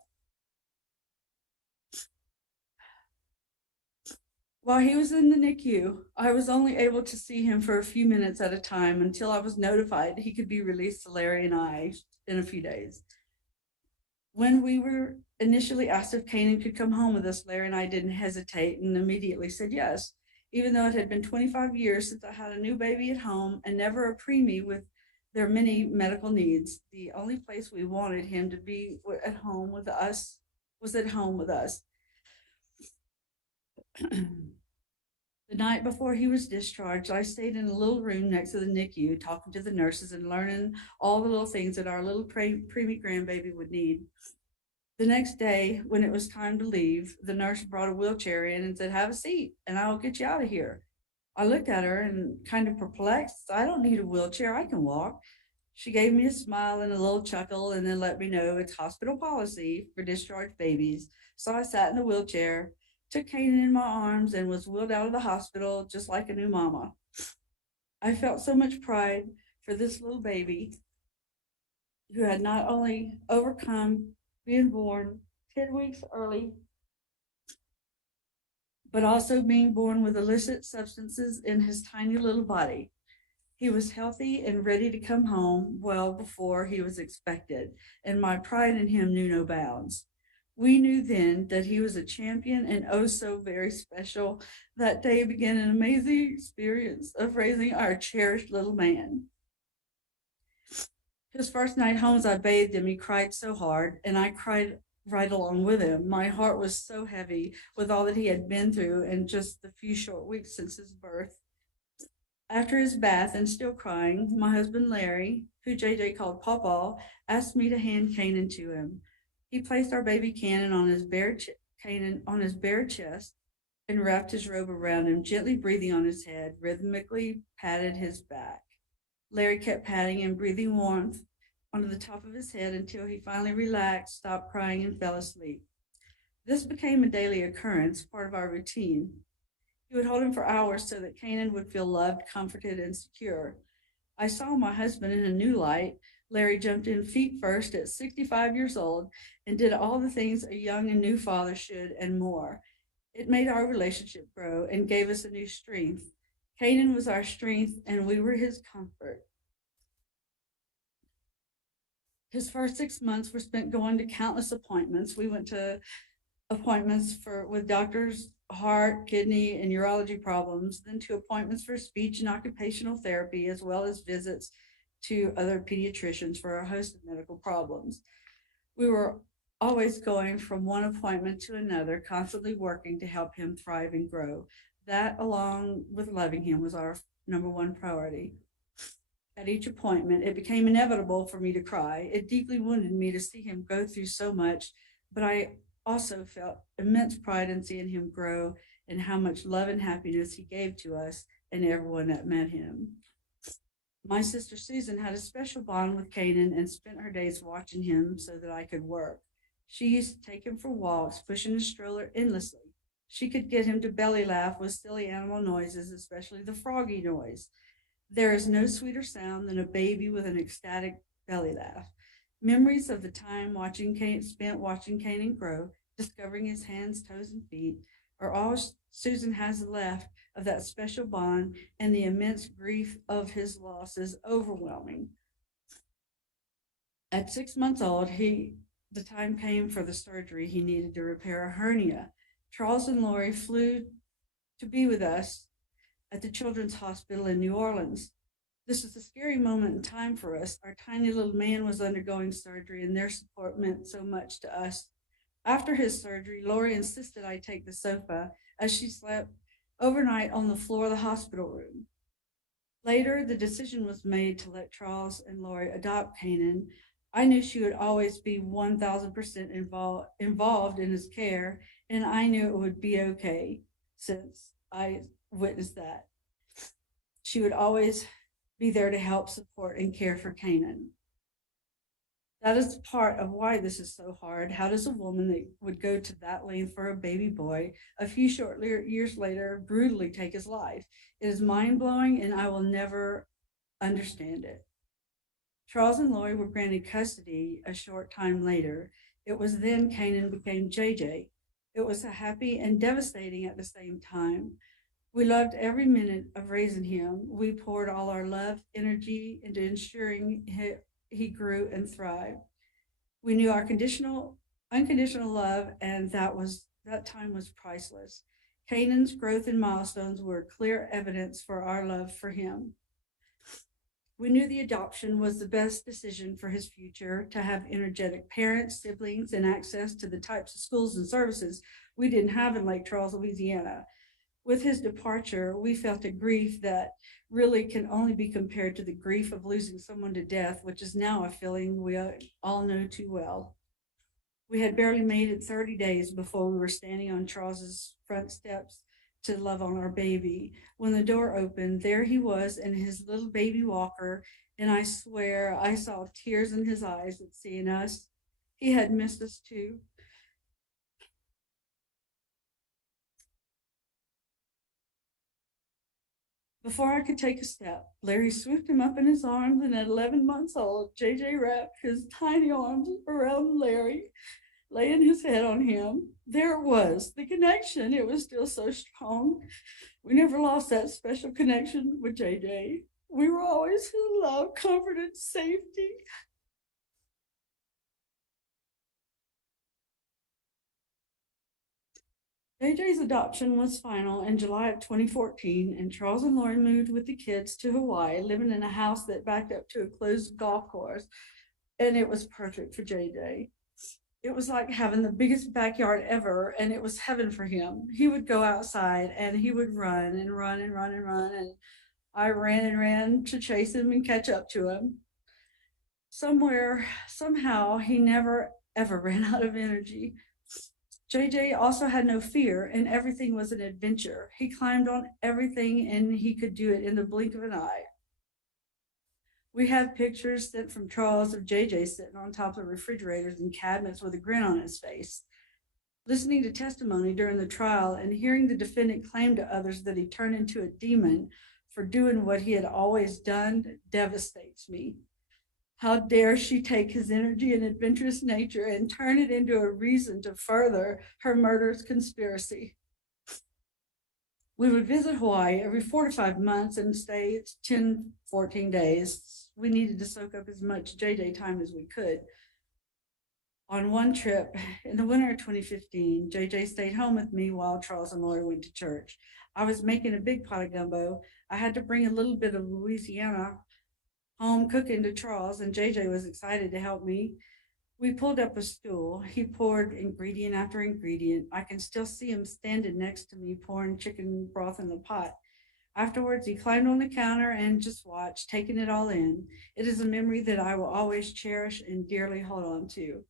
While he was in the NICU, I was only able to see him for a few minutes at a time until I was notified he could be released to Larry and I in a few days. When we were initially asked if Kanan could come home with us, Larry and I didn't hesitate and immediately said yes, even though it had been 25 years since I had a new baby at home and never a preemie with their many medical needs. The only place we wanted him to be at home with us was at home with us. The night before he was discharged, I stayed in a little room next to the NICU, talking to the nurses and learning all the little things that our little preemie grandbaby would need. The next day, when it was time to leave, the nurse brought a wheelchair in and said, "Have a seat, and I'll get you out of here." I looked at her and kind of perplexed. "I don't need a wheelchair. I can walk." She gave me a smile and a little chuckle and then let me know it's hospital policy for discharged babies. So I sat in the wheelchair, took Kanan in my arms, and was wheeled out of the hospital just like a new mama. I felt so much pride for this little baby who had not only overcome being born 10 weeks early, but also being born with illicit substances in his tiny little body. He was healthy and ready to come home well before he was expected, and my pride in him knew no bounds. We knew then that he was a champion and oh so very special. That day began an amazing experience of raising our cherished little man. His first night home, as I bathed him, he cried so hard, and I cried right along with him. My heart was so heavy with all that he had been through in just the few short weeks since his birth. After his bath and still crying, my husband Larry, who JJ called Pawpaw, asked me to hand Kanan to him. He placed our baby Kanan on his bare chest and wrapped his robe around him, gently breathing on his head, rhythmically patted his back. Larry kept patting and breathing warmth onto the top of his head until he finally relaxed, stopped crying, and fell asleep. This became a daily occurrence, part of our routine. He would hold him for hours so that Kanan would feel loved, comforted, and secure. I saw my husband in a new light. Larry jumped in feet first at 65 years old and did all the things a young and new father should and more. It made our relationship grow and gave us a new strength. Kanan was our strength and we were his comfort. His first 6 months were spent going to countless appointments. We went to appointments with doctors, heart, kidney, and urology problems, then to appointments for speech and occupational therapy, as well as visits to other pediatricians for a host of medical problems. We were always going from one appointment to another, constantly working to help him thrive and grow. That, along with loving him, was our number one priority. At each appointment, it became inevitable for me to cry. It deeply wounded me to see him go through so much, but I also felt immense pride in seeing him grow and how much love and happiness he gave to us and everyone that met him. My sister Susan had a special bond with Kanan and spent her days watching him so that I could work. She used to take him for walks, pushing his stroller endlessly. She could get him to belly laugh with silly animal noises, especially the froggy noise. There is no sweeter sound than a baby with an ecstatic belly laugh. Memories of the time spent watching Kanan grow, discovering his hands, toes, and feet, are all Susan has left of that special bond, and the immense grief of his loss is overwhelming. At 6 months old, the time came for the surgery he needed to repair a hernia. Charles and Lori flew to be with us at the Children's Hospital in New Orleans. This was a scary moment in time for us. Our tiny little man was undergoing surgery, and their support meant so much to us. After his surgery, Lori insisted I take the sofa as she slept overnight on the floor of the hospital room. Later, the decision was made to let Charles and Lori adopt Kanan. I knew she would always be 1,000% involved in his care, and I knew it would be okay since I witnessed that. She would always be there to help, support, and care for Canaan. That is part of why this is so hard. How does a woman that would go to that length for a baby boy a few short years later brutally take his life? It is mind blowing, and I will never understand it. Charles and Lori were granted custody a short time later. It was then Canaan became JJ. It was happy and devastating at the same time. We loved every minute of raising him. We poured all our love, energy into ensuring he grew and thrived. We knew our unconditional love, and that time was priceless. Canaan's growth and milestones were clear evidence for our love for him. We knew the adoption was the best decision for his future. To have energetic parents, siblings, and access to the types of schools and services we didn't have in Lake Charles, Louisiana. With his departure, we felt a grief that really can only be compared to the grief of losing someone to death, which is now a feeling we all know too well. We had barely made it 30 days before we were standing on Charles's front steps to love on our baby. When the door opened, there he was in his little baby walker, and I swear I saw tears in his eyes at seeing us. He had missed us too. Before I could take a step, Larry swooped him up in his arms, and at 11 months old, JJ wrapped his tiny arms around Larry, laying his head on him. There it was, the connection. It was still so strong. We never lost that special connection with JJ. We were always in love, comfort, and safety. JJ's adoption was final in July of 2014, and Charles and Lori moved with the kids to Hawaii, living in a house that backed up to a closed golf course, and it was perfect for JJ. It was like having the biggest backyard ever, and it was heaven for him. He would go outside and he would run and run and run and run, and I ran and ran to chase him and catch up to him. Somehow, he never ever ran out of energy. JJ also had no fear, and everything was an adventure. He climbed on everything, and he could do it in the blink of an eye. We have pictures sent from Charles of JJ sitting on top of refrigerators and cabinets with a grin on his face. Listening to testimony during the trial and hearing the defendant claim to others that he turned into a demon for doing what he had always done devastates me. How dare she take his energy and adventurous nature and turn it into a reason to further her murderous conspiracy? We would visit Hawaii every 4 to 5 months and stay 10, 14 days. We needed to soak up as much JJ time as we could. On one trip in the winter of 2015, JJ stayed home with me while Charles and Lori went to church. I was making a big pot of gumbo. I had to bring a little bit of Louisiana home cooking to Charles, and JJ was excited to help me. We pulled up a stool. He poured ingredient after ingredient. I can still see him standing next to me pouring chicken broth in the pot. Afterwards, he climbed on the counter and just watched, taking it all in. It is a memory that I will always cherish and dearly hold on to.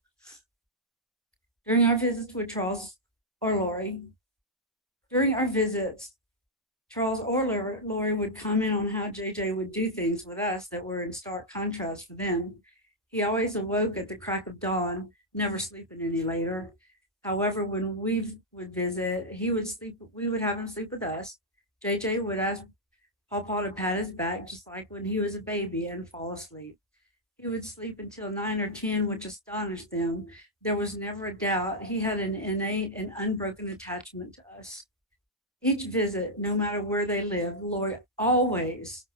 During our visits with Charles or Lori, Charles or Lori would comment on how JJ would do things with us that were in stark contrast for them. He always awoke at the crack of dawn, never sleeping any later. However, when we would visit, we would have him sleep with us. JJ would ask Pawpaw to pat his back, just like when he was a baby, and fall asleep. He would sleep until 9 or 10, which astonished them. There was never a doubt he had an innate and unbroken attachment to us. Each visit, no matter where they lived, Lori always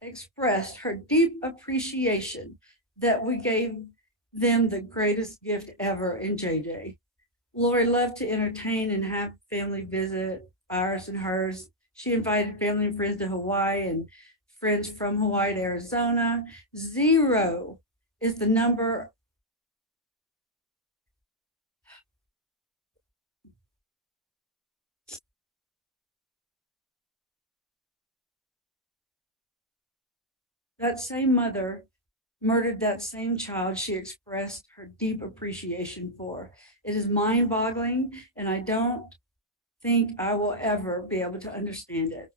expressed her deep appreciation that we gave them the greatest gift ever in JJ. Lori loved to entertain and have family visit, ours and hers. She invited family and friends to Hawaii and friends from Hawaii to Arizona. 0 is the number that same mother murdered that same child she expressed her deep appreciation for. It is mind-boggling, and I don't think I will ever be able to understand it.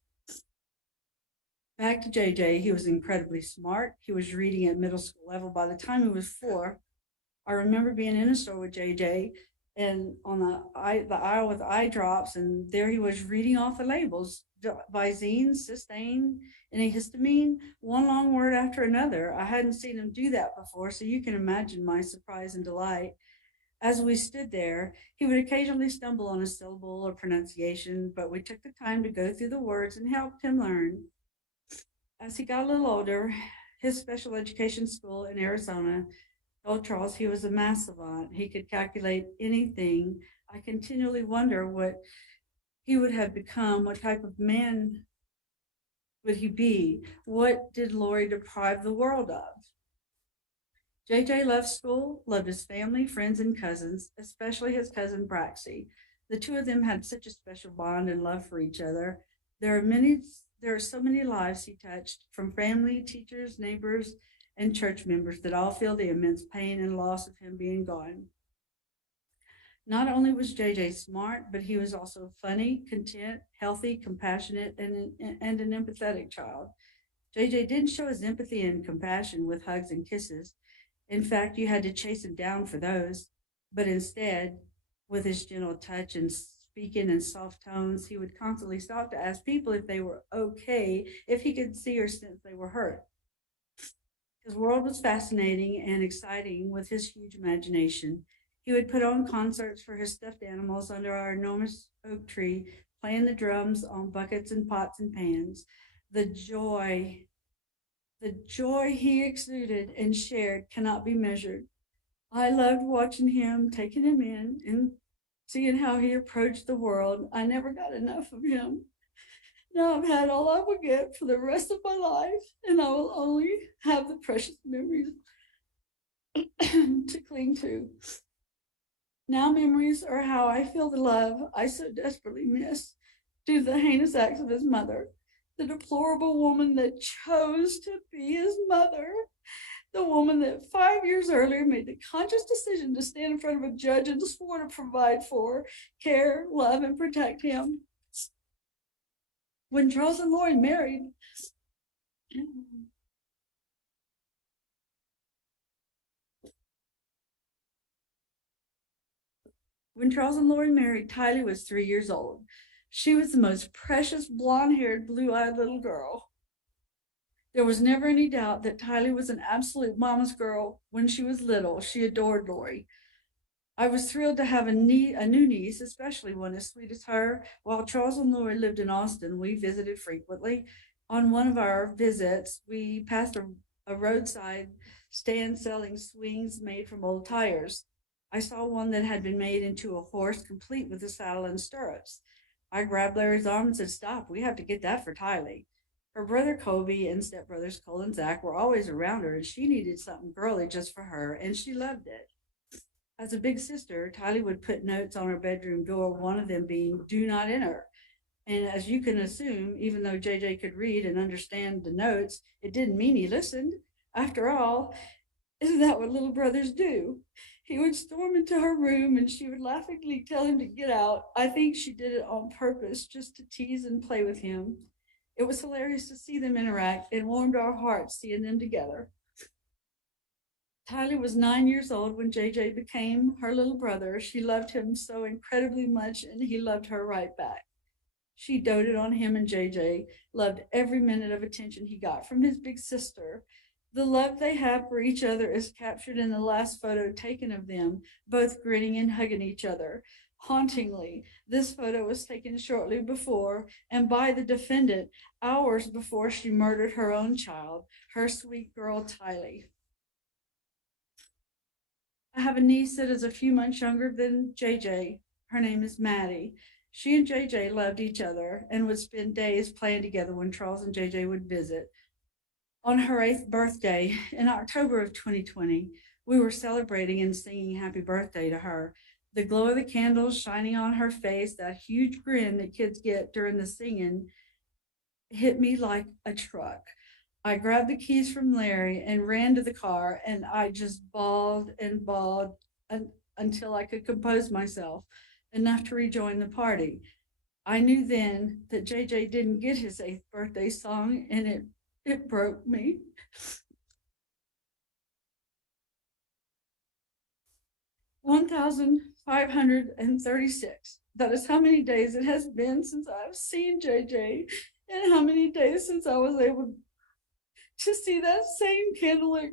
Back to JJ, he was incredibly smart. He was reading at middle school level by the time he was 4. I remember being in a store with JJ and on the aisle with eye drops, and there he was reading off the labels: Visine, cysteine, antihistamine, one long word after another. I hadn't seen him do that before, so you can imagine my surprise and delight. As we stood there, he would occasionally stumble on a syllable or pronunciation, but we took the time to go through the words and helped him learn. As he got a little older, his special education school in Arizona told Charles he was a math savant. He could calculate anything. I continually wonder what he would have become, what type of man would he be? What did Lori deprive the world of? JJ loved school, loved his family, friends, and cousins, especially his cousin Braxy. The two of them had such a special bond and love for each other. There are so many lives he touched, from family, teachers, neighbors, and church members, that all feel the immense pain and loss of him being gone. Not only was JJ smart, but he was also funny, content, healthy, compassionate, and an empathetic child. JJ didn't show his empathy and compassion with hugs and kisses. In fact, you had to chase him down for those. But instead, with his gentle touch and speaking in soft tones, he would constantly stop to ask people if they were okay, if he could see or sense they were hurt. His world was fascinating and exciting with his huge imagination. He would put on concerts for his stuffed animals under our enormous oak tree, playing the drums on buckets and pots and pans. The joy he exuded and shared cannot be measured. I loved watching him, taking him in, and seeing how he approached the world. I never got enough of him. Now I've had all I will get for the rest of my life, and I will only have the precious memories to cling to. Now memories are how I feel the love I so desperately miss due to the heinous acts of his mother, the deplorable woman that chose to be his mother, the woman that 5 years earlier made the conscious decision to stand in front of a judge and swore to provide for, care, love, and protect him. When Charles and Lori married, Tylee was 3 years old. She was the most precious, blonde-haired, blue-eyed little girl. There was never any doubt that Tylee was an absolute mama's girl. When she was little, she adored Lori. I was thrilled to have a new niece, especially one as sweet as her. While Charles and Lori lived in Austin, we visited frequently. On one of our visits, we passed a roadside stand selling swings made from old tires. I saw one that had been made into a horse, complete with a saddle and stirrups. I grabbed Larry's arm and said, "Stop, we have to get that for Tylee." Her brother Kobe and stepbrothers Cole and Zach were always around her, and she needed something girly just for her, and she loved it. As a big sister, Tylee would put notes on her bedroom door, one of them being "Do not enter." And as you can assume, even though JJ could read and understand the notes, it didn't mean he listened. After all, isn't that what little brothers do? He would storm into her room and she would laughingly tell him to get out. I think she did it on purpose, just to tease and play with him. It was hilarious to see them interact and warmed our hearts seeing them together. Tylee was 9 years old when JJ became her little brother. She loved him so incredibly much, and he loved her right back. She doted on him, and JJ loved every minute of attention he got from his big sister. The love they have for each other is captured in the last photo taken of them, both grinning and hugging each other. Hauntingly, this photo was taken shortly before and by the defendant, hours before she murdered her own child, her sweet girl Tylee. I have a niece that is a few months younger than JJ. Her name is Maddie. She and JJ loved each other and would spend days playing together when Charles and JJ would visit. On her 8th birthday in October of 2020, we were celebrating and singing happy birthday to her. The glow of the candles shining on her face, that huge grin that kids get during the singing, hit me like a truck. I grabbed the keys from Larry and ran to the car, and I just bawled and bawled until I could compose myself enough to rejoin the party. I knew then that JJ didn't get his 8th birthday song, and it broke me. $1,536. That is how many days it has been since I've seen JJ, and how many days since I was able to see that same candlelit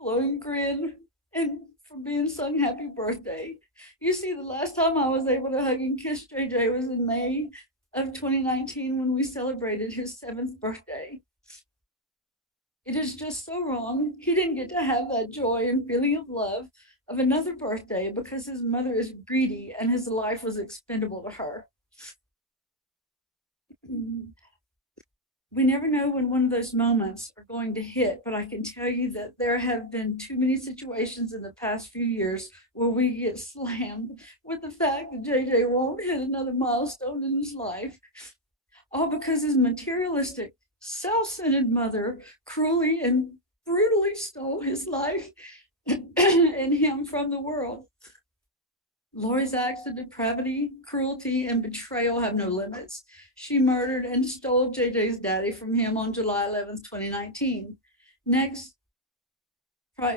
glowing grin and from being sung happy birthday. You see, the last time I was able to hug and kiss JJ was in May of 2019 when we celebrated his 7th birthday. It is just so wrong. He didn't get to have that joy and feeling of love of another birthday because his mother is greedy and his life was expendable to her. We never know when one of those moments are going to hit, but I can tell you that there have been too many situations in the past few years where we get slammed with the fact that JJ won't hit another milestone in his life, all because his materialistic, self-centered mother cruelly and brutally stole his life and him from the world. Lori's acts of depravity, cruelty, and betrayal have no limits. She murdered and stole JJ's daddy from him on July 11th, 2019. Next,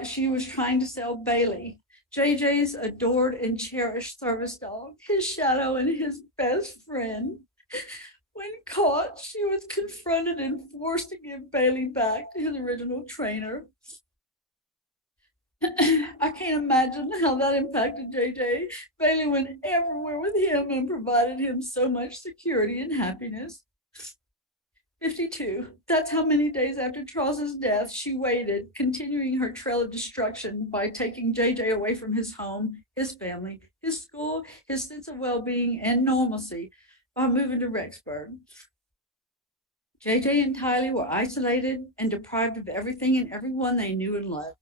she was trying to sell Bailey, JJ's adored and cherished service dog, his shadow and his best friend. When caught, she was confronted and forced to give Bailey back to his original trainer. I can't imagine how that impacted JJ. Bailey went everywhere with him and provided him so much security and happiness. 52. That's how many days after Charles's death she waited, continuing her trail of destruction by taking JJ away from his home, his family, his school, his sense of well-being and normalcy by moving to Rexburg. JJ and Tylee were isolated and deprived of everything and everyone they knew and loved.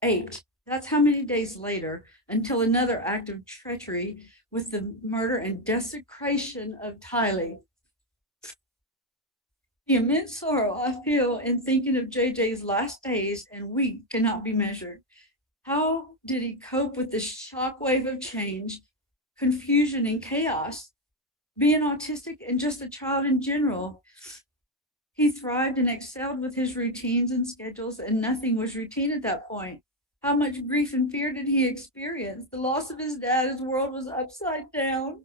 8. That's how many days later, until another act of treachery with the murder and desecration of Tylee. The immense sorrow I feel in thinking of JJ's last days and week cannot be measured. How did he cope with this shockwave of change, confusion, and chaos? Being autistic and just a child in general, he thrived and excelled with his routines and schedules, and nothing was routine at that point. How much grief and fear did he experience? The loss of his dad, his world was upside down.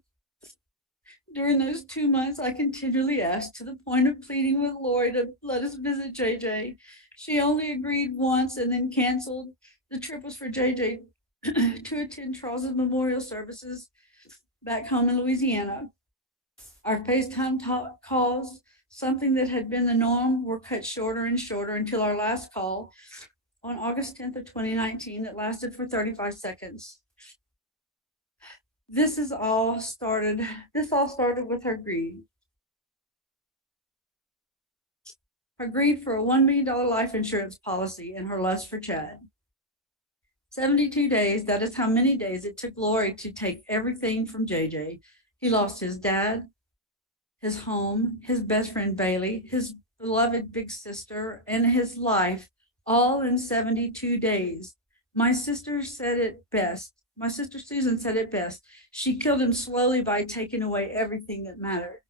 During those 2 months, I continually asked, to the point of pleading with Lori to let us visit JJ. She only agreed once and then canceled. The trip was for JJ to attend Charles's memorial services back home in Louisiana. Our FaceTime calls, something that had been the norm, were cut shorter and shorter until our last call on August 10th of 2019 that lasted for 35 seconds. This all started with her greed. Her greed for a $1 million life insurance policy and her lust for Chad. 72 days, that is how many days it took Lori to take everything from JJ. He lost his dad, his home, his best friend Bailey, his beloved big sister, and his life, all in 72 days. My sister said it best. My sister Susan said it best. She killed him slowly by taking away everything that mattered.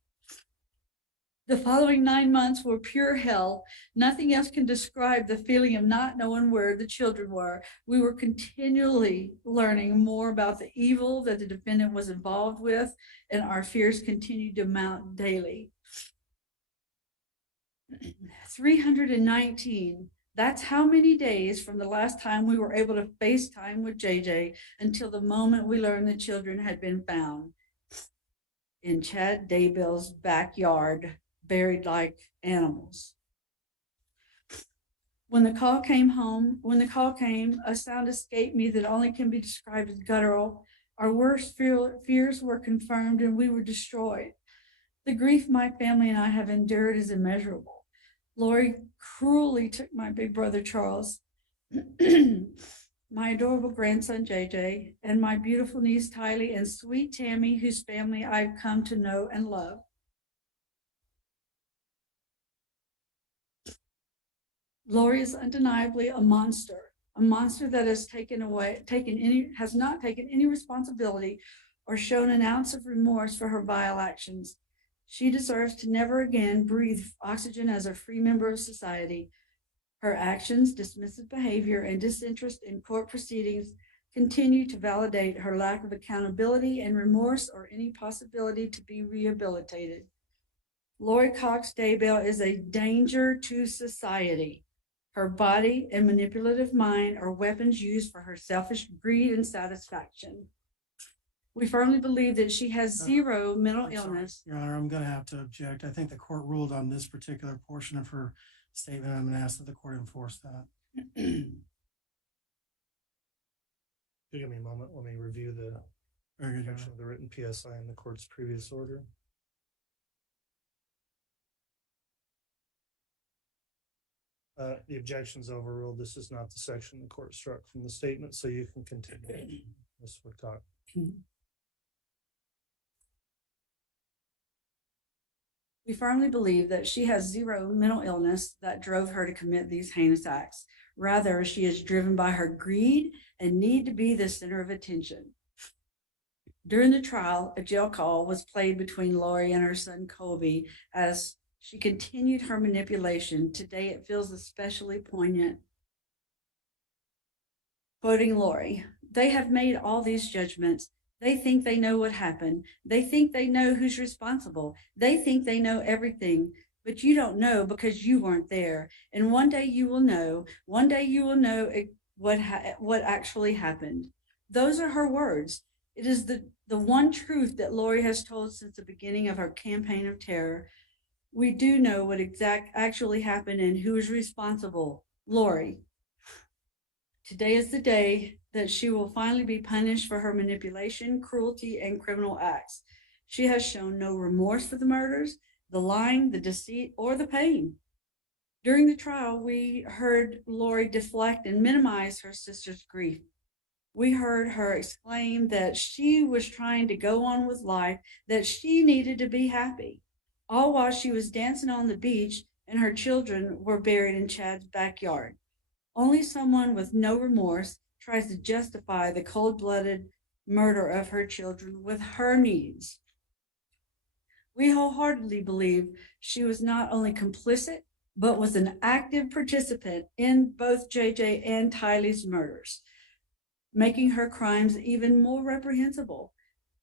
The following 9 months were pure hell. Nothing else can describe the feeling of not knowing where the children were. We were continually learning more about the evil that the defendant was involved with, and our fears continued to mount daily. 319. That's how many days from the last time we were able to FaceTime with JJ until the moment we learned the children had been found in Chad Daybell's backyard, buried like animals. When the call came, a sound escaped me that only can be described as guttural. Our worst fears were confirmed and we were destroyed. The grief my family and I have endured is immeasurable. Lori cruelly took my big brother Charles, my adorable grandson JJ, and my beautiful niece Tylee and sweet Tammy, whose family I've come to know and love. Lori is undeniably a monster that has not taken any responsibility or shown an ounce of remorse for her vile actions. She deserves to never again breathe oxygen as a free member of society. Her actions, dismissive behavior, and disinterest in court proceedings continue to validate her lack of accountability and remorse or any possibility to be rehabilitated. Lori Cox Daybell is a danger to society. Her body and manipulative mind are weapons used for her selfish greed and satisfaction. We firmly believe that she has zero mental I'm sorry, illness. Your Honor, I'm gonna have to object. I think the court ruled on this particular portion of her statement. I'm gonna ask that the court enforce that. Give me a moment. Let me review the Very good, Your section Honor. of the written PSI in the court's previous order. The objection's overruled. This is not the section the court struck from the statement, so you can continue, Ms. Woodcock. We firmly believe that she has zero mental illness that drove her to commit these heinous acts. Rather, she is driven by her greed and need to be the center of attention. During the trial, a jail call was played between Lori and her son Colby as she continued her manipulation. Today, it feels especially poignant. Quoting Lori, "They have made all these judgments. They think they know what happened. They think they know who's responsible. They think they know everything, but you don't know because you weren't there. And one day you will know. One day you will know what actually happened." Those are her words. It is the one truth that Lori has told since the beginning of her campaign of terror. We do know what actually happened and who is responsible. Lori. Today is the day that she will finally be punished for her manipulation, cruelty, and criminal acts. She has shown no remorse for the murders, the lying, the deceit, or the pain. During the trial, we heard Lori deflect and minimize her sister's grief. We heard her exclaim that she was trying to go on with life, that she needed to be happy, all while she was dancing on the beach and her children were buried in Chad's backyard. Only someone with no remorse tries to justify the cold-blooded murder of her children with her needs. We wholeheartedly believe she was not only complicit, but was an active participant in both JJ and Tylee's murders, making her crimes even more reprehensible.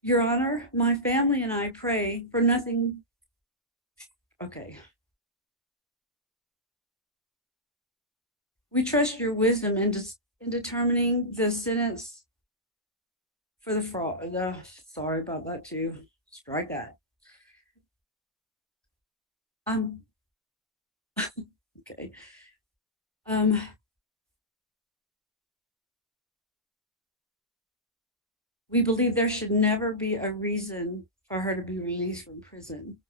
Your Honor, my family and I pray for nothing. Okay. We trust your wisdom in determining the sentence for the fraud. Sorry about that too. Strike that. Okay. We believe there should never be a reason for her to be released from prison.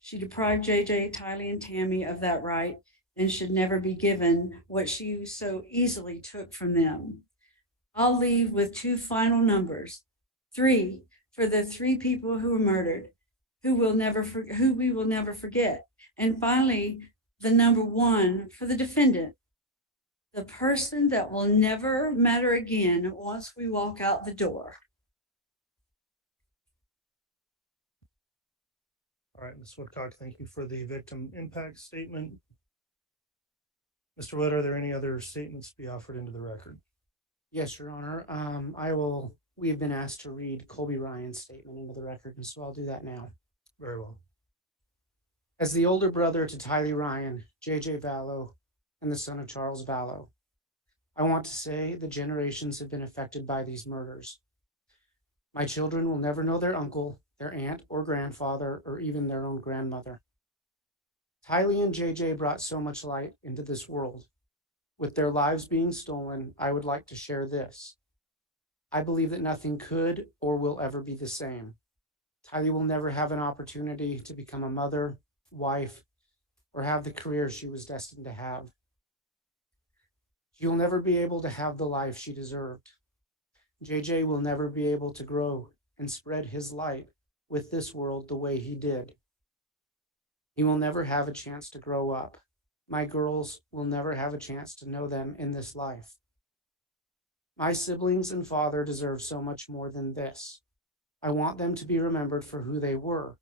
She deprived JJ, Tylee, and Tammy of that right and should never be given what she so easily took from them. I'll leave with two final numbers. 3 for the 3 people who were murdered, who we will never forget. And finally, the number 1 for the defendant, the person that will never matter again once we walk out the door. All right, Ms. Woodcock, thank you for the victim impact statement. Mr. Wood, are there any other statements to be offered into the record? Yes, Your Honor. We have been asked to read Colby Ryan's statement into the record, and so I'll do that now. Very well. As the older brother to Tylee Ryan, JJ Vallow, and the son of Charles Vallow, I want to say the generations have been affected by these murders. My children will never know their uncle, their aunt or grandfather, or even their own grandmother. Tylee and JJ brought so much light into this world. With their lives being stolen, I would like to share this. I believe that nothing could or will ever be the same. Tylee will never have an opportunity to become a mother, wife, or have the career she was destined to have. She will never be able to have the life she deserved. JJ will never be able to grow and spread his light with this world the way he did. He will never have a chance to grow up. My girls will never have a chance to know them in this life. My siblings and father deserve so much more than this. I want them to be remembered for who they were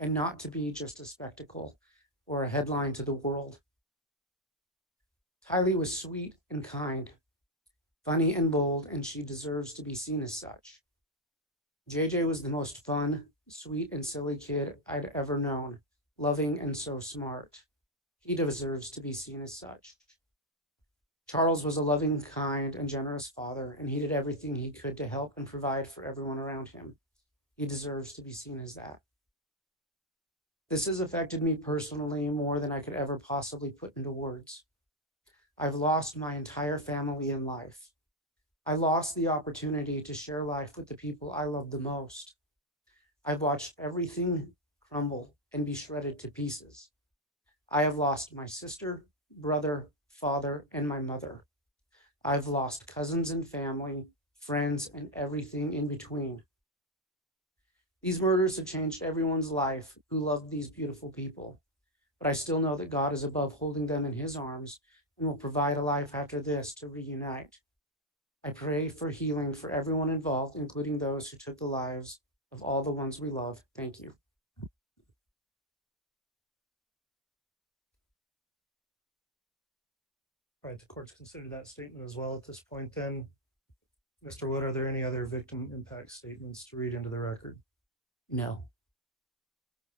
and not to be just a spectacle or a headline to the world. Tylee was sweet and kind, funny and bold, and she deserves to be seen as such. JJ was the most fun, sweet, and silly kid I'd ever known, loving and so smart. He deserves to be seen as such. Charles was a loving, kind, and generous father, and he did everything he could to help and provide for everyone around him. He deserves to be seen as that. This has affected me personally more than I could ever possibly put into words. I've lost my entire family in life. I lost the opportunity to share life with the people I love the most. I've watched everything crumble and be shredded to pieces. I have lost my sister, brother, father, and my mother. I've lost cousins and family, friends, and everything in between. These murders have changed everyone's life who loved these beautiful people, but I still know that God is above holding them in his arms and will provide a life after this to reunite. I pray for healing for everyone involved, including those who took the lives of all the ones we love. Thank you. All right, the court's considered that statement as well at this point then. Mr. Wood, are there any other victim impact statements to read into the record? No.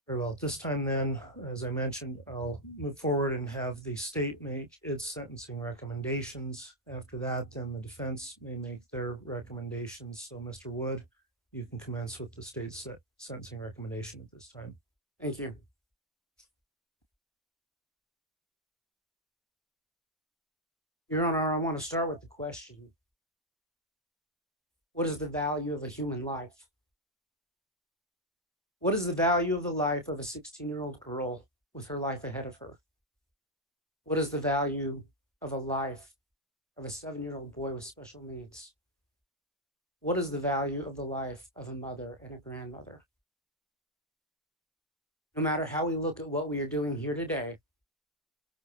Very well. At this time then, as I mentioned, I'll move forward and have the state make its sentencing recommendations. After that, then the defense may make their recommendations. So Mr. Wood, you can commence with the state's sentencing recommendation at this time. Thank you. Your Honor, I want to start with the question. What is the value of a human life? What is the value of the life of a 16-year-old girl with her life ahead of her? What is the value of a life of a 7-year-old boy with special needs? What is the value of the life of a mother and a grandmother? No matter how we look at what we are doing here today,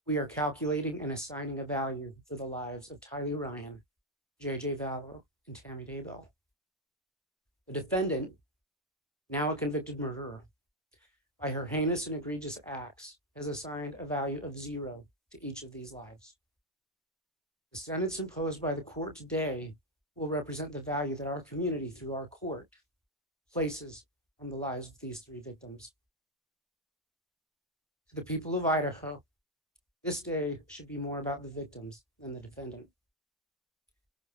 we are calculating and assigning a value for the lives of Tylee Ryan, JJ Vallow, and Tammy Daybell. The defendant, now a convicted murderer, by her heinous and egregious acts, has assigned a value of 0 to each of these lives. The sentence imposed by the court today will represent the value that our community, through our court, places on the lives of these 3 victims. To the people of Idaho, this day should be more about the victims than the defendant.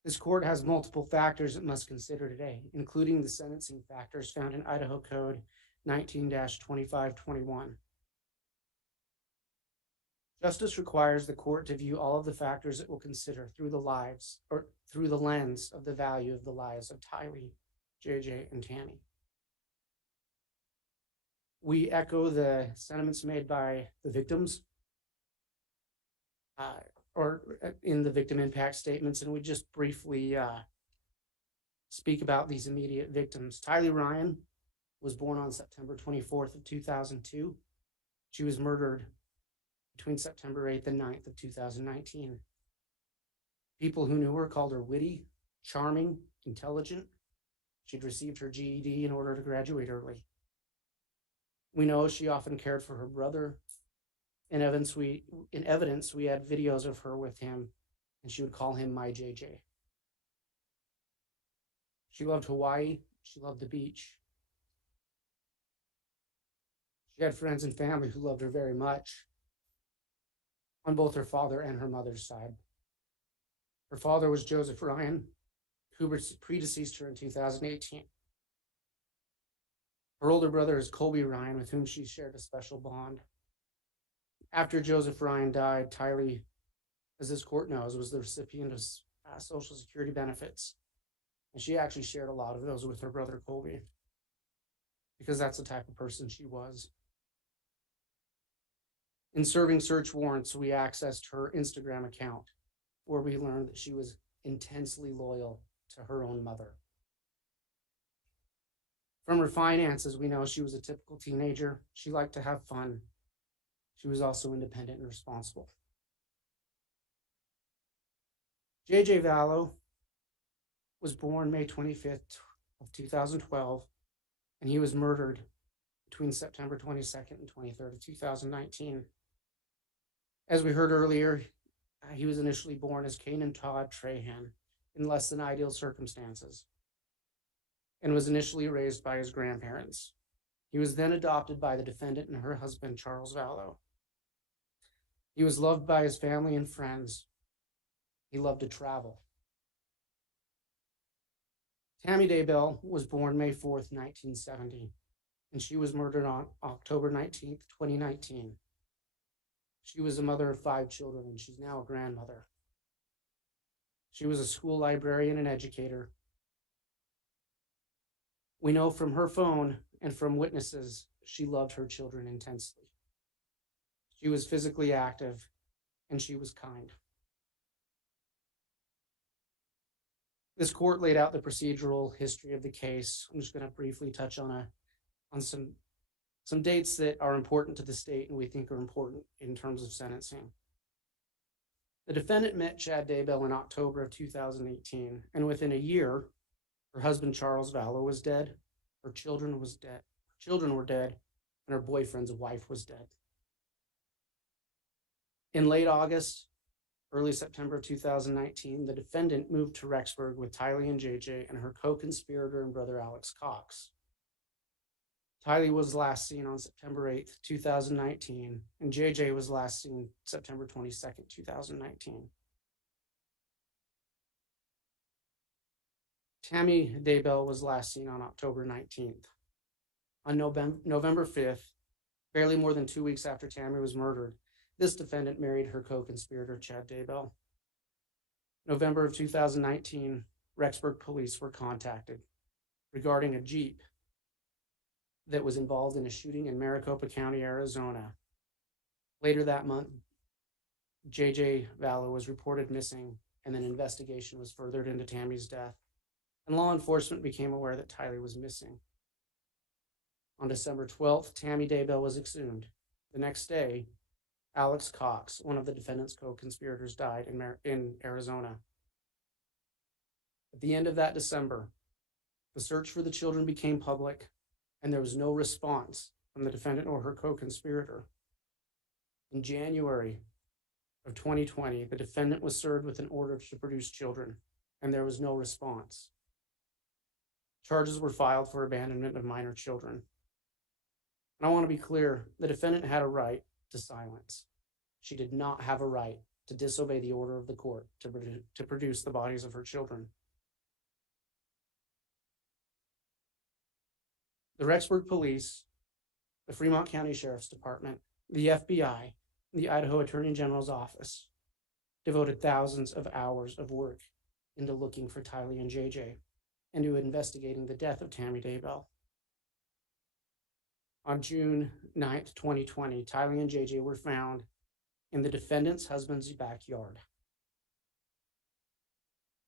This court has multiple factors it must consider today, including the sentencing factors found in Idaho Code 19-2521. Justice requires the court to view all of the factors it will consider through the lens of the value of the lives of Tylee, JJ, and Tammy. We echo the sentiments made by the victims or in the victim impact statements, and we just briefly speak about these immediate victims. Tylee Ryan was born on September 24th of 2002. She was murdered between September 8th and 9th of 2019. People who knew her called her witty, charming, intelligent. She'd received her GED in order to graduate early. We know she often cared for her brother. In evidence, we had videos of her with him, and she would call him my JJ. She loved Hawaii. She loved the beach. She had friends and family who loved her very much on both her father and her mother's side. Her father was Joseph Ryan, who predeceased her in 2018. Her older brother is Colby Ryan, with whom she shared a special bond. After Joseph Ryan died, Tylee, as this court knows, was the recipient of Social Security benefits. And she actually shared a lot of those with her brother Colby, because that's the type of person she was. In serving search warrants, we accessed her Instagram account, where we learned that she was intensely loyal to her own mother. From her finances, we know she was a typical teenager. She liked to have fun. She was also independent and responsible. JJ Vallow was born May 25th, of 2012, and he was murdered between September 22nd and 23rd of 2019. As we heard earlier, he was initially born as Kanan Todd Trahan in less than ideal circumstances and was initially raised by his grandparents. He was then adopted by the defendant and her husband, Charles Vallow. He was loved by his family and friends. He loved to travel. Tammy Daybell was born May 4th, 1970, and she was murdered on October 19th, 2019. She was a mother of 5 children, and she's now a grandmother. She was a school librarian and educator. We know from her phone and from witnesses, she loved her children intensely. She was physically active, and she was kind. This court laid out the procedural history of the case. I'm just going to briefly touch on some dates that are important to the state and we think are important in terms of sentencing. The defendant met Chad Daybell in October of 2018, and within a year, her husband Charles Vallow was dead, her children were dead, and her boyfriend's wife was dead. In late August, early September of 2019, the defendant moved to Rexburg with Tylee and JJ and her co-conspirator and brother Alex Cox. Tylee was last seen on September 8th, 2019, and JJ was last seen September 22nd, 2019. Tammy Daybell was last seen on October 19th. On November 5th, barely more than 2 weeks after Tammy was murdered, this defendant married her co-conspirator, Chad Daybell. November of 2019, Rexburg police were contacted regarding a Jeep that was involved in a shooting in Maricopa County, Arizona. Later that month, JJ Vallow was reported missing, and an investigation was furthered into Tammy's death, and law enforcement became aware that Tylee was missing. On December 12th, Tammy Daybell was exhumed. The next day, Alex Cox, one of the defendant's co-conspirators, died in Arizona. At the end of that December, the search for the children became public, and there was no response from the defendant or her co-conspirator. In January of 2020, the defendant was served with an order to produce children, and there was no response. Charges were filed for abandonment of minor children. And I want to be clear, the defendant had a right to silence. She did not have a right to disobey the order of the court to produce the bodies of her children. The Rexburg Police, the Fremont County Sheriff's Department, the FBI, and the Idaho Attorney General's Office devoted thousands of hours of work into looking for Tylee and JJ and to investigating the death of Tammy Daybell. On June 9th, 2020, Tylee and JJ were found in the defendant's husband's backyard.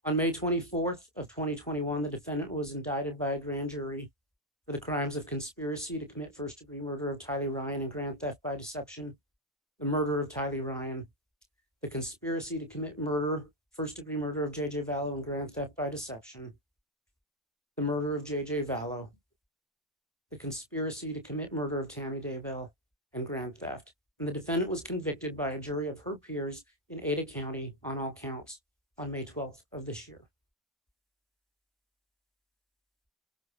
On May 24th of 2021, the defendant was indicted by a grand jury for the crimes of conspiracy to commit first-degree murder of Tylee Ryan and grand theft by deception, the murder of Tylee Ryan, the conspiracy to commit murder, first-degree murder of JJ Vallow and grand theft by deception, the murder of JJ Vallow, the conspiracy to commit murder of Tammy Daybell and grand theft. And the defendant was convicted by a jury of her peers in Ada County on all counts on May 12th of this year.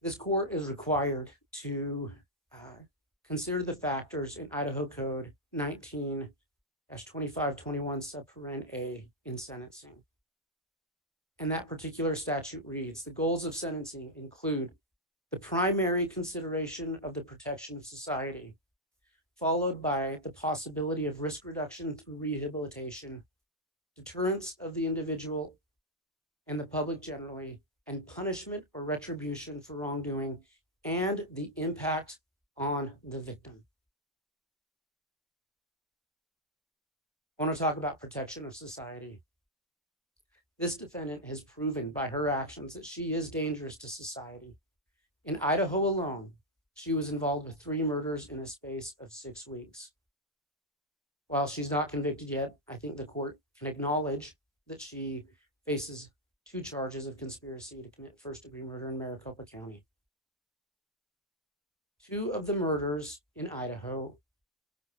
This court is required to consider the factors in Idaho Code 19-2521 subparen A in sentencing. And that particular statute reads, the goals of sentencing include the primary consideration of the protection of society, followed by the possibility of risk reduction through rehabilitation, deterrence of the individual and the public generally, and punishment or retribution for wrongdoing, and the impact on the victim. I want to talk about protection of society. This defendant has proven by her actions that she is dangerous to society. In Idaho alone, she was involved with 3 murders in a space of 6 weeks. While she's not convicted yet, I think the court can acknowledge that she faces 2 charges of conspiracy to commit first-degree murder in Maricopa County. 2 of the murders in Idaho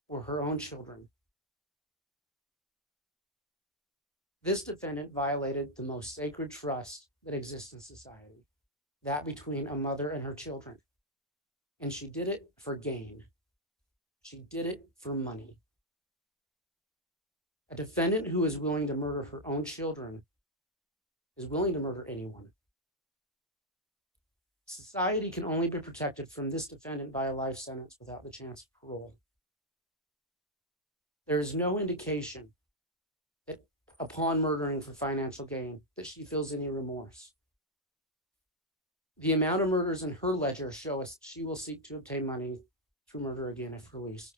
were her own children. This defendant violated the most sacred trust that exists in society, that between a mother and her children. And she did it for gain. She did it for money. A defendant who is willing to murder her own children is willing to murder anyone. Society can only be protected from this defendant by a life sentence without the chance of parole. There is no indication that upon murdering for financial gain that she feels any remorse. The amount of murders in her ledger show us that she will seek to obtain money through murder again if released.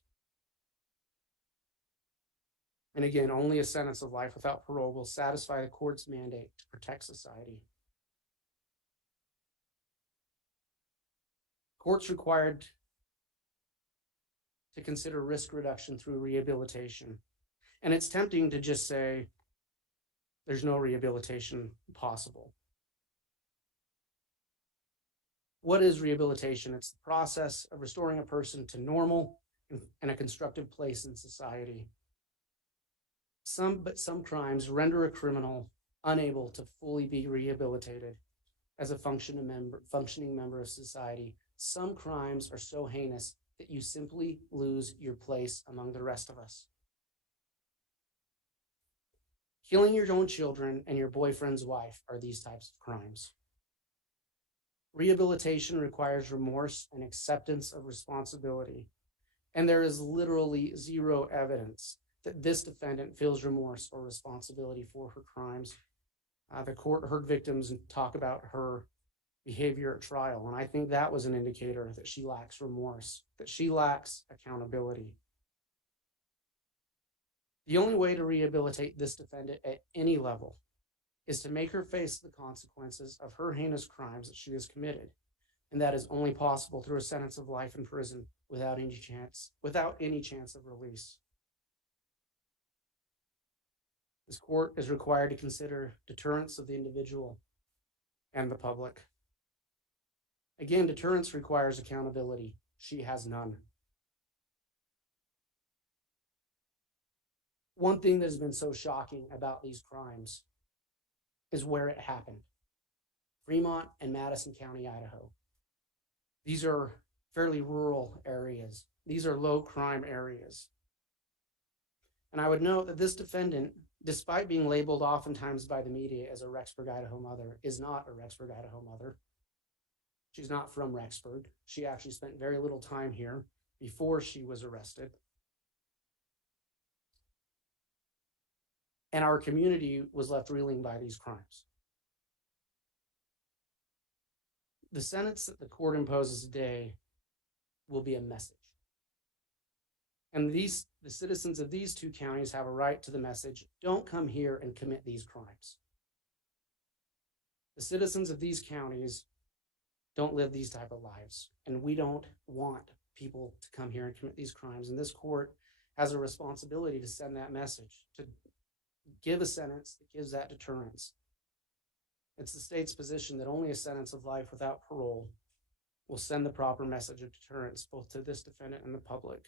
And again, only a sentence of life without parole will satisfy the court's mandate to protect society. Courts required to consider risk reduction through rehabilitation. And it's tempting to just say there's no rehabilitation possible. What is rehabilitation? It's the process of restoring a person to normal and a constructive place in society. Some crimes render a criminal unable to fully be rehabilitated as a functioning member of society. Some crimes are so heinous that you simply lose your place among the rest of us. Killing your own children and your boyfriend's wife are these types of crimes. Rehabilitation requires remorse and acceptance of responsibility. And there is literally zero evidence that this defendant feels remorse or responsibility for her crimes. The court heard victims talk about her behavior at trial, and I think that was an indicator that she lacks remorse, that she lacks accountability. The only way to rehabilitate this defendant at any level is to make her face the consequences of her heinous crimes that she has committed, and that is only possible through a sentence of life in prison without any chance of release. This court is required to consider deterrence of the individual and the public. Again, deterrence requires accountability. She has none. One thing that has been so shocking about these crimes is where it happened. Fremont and Madison County, Idaho. These are fairly rural areas. These are low crime areas. And I would note that this defendant, despite being labeled oftentimes by the media as a Rexburg, Idaho mother, is not a Rexburg, Idaho mother. She's not from Rexburg. She actually spent very little time here before she was arrested. And our community was left reeling by these crimes. The sentence that the court imposes today will be a message. And the citizens of these 2 counties have a right to the message, don't come here and commit these crimes. The citizens of these counties don't live these type of lives, and we don't want people to come here and commit these crimes. And this court has a responsibility to send that message, to give a sentence that gives that deterrence. It's the state's position that only a sentence of life without parole will send the proper message of deterrence both to this defendant and the public.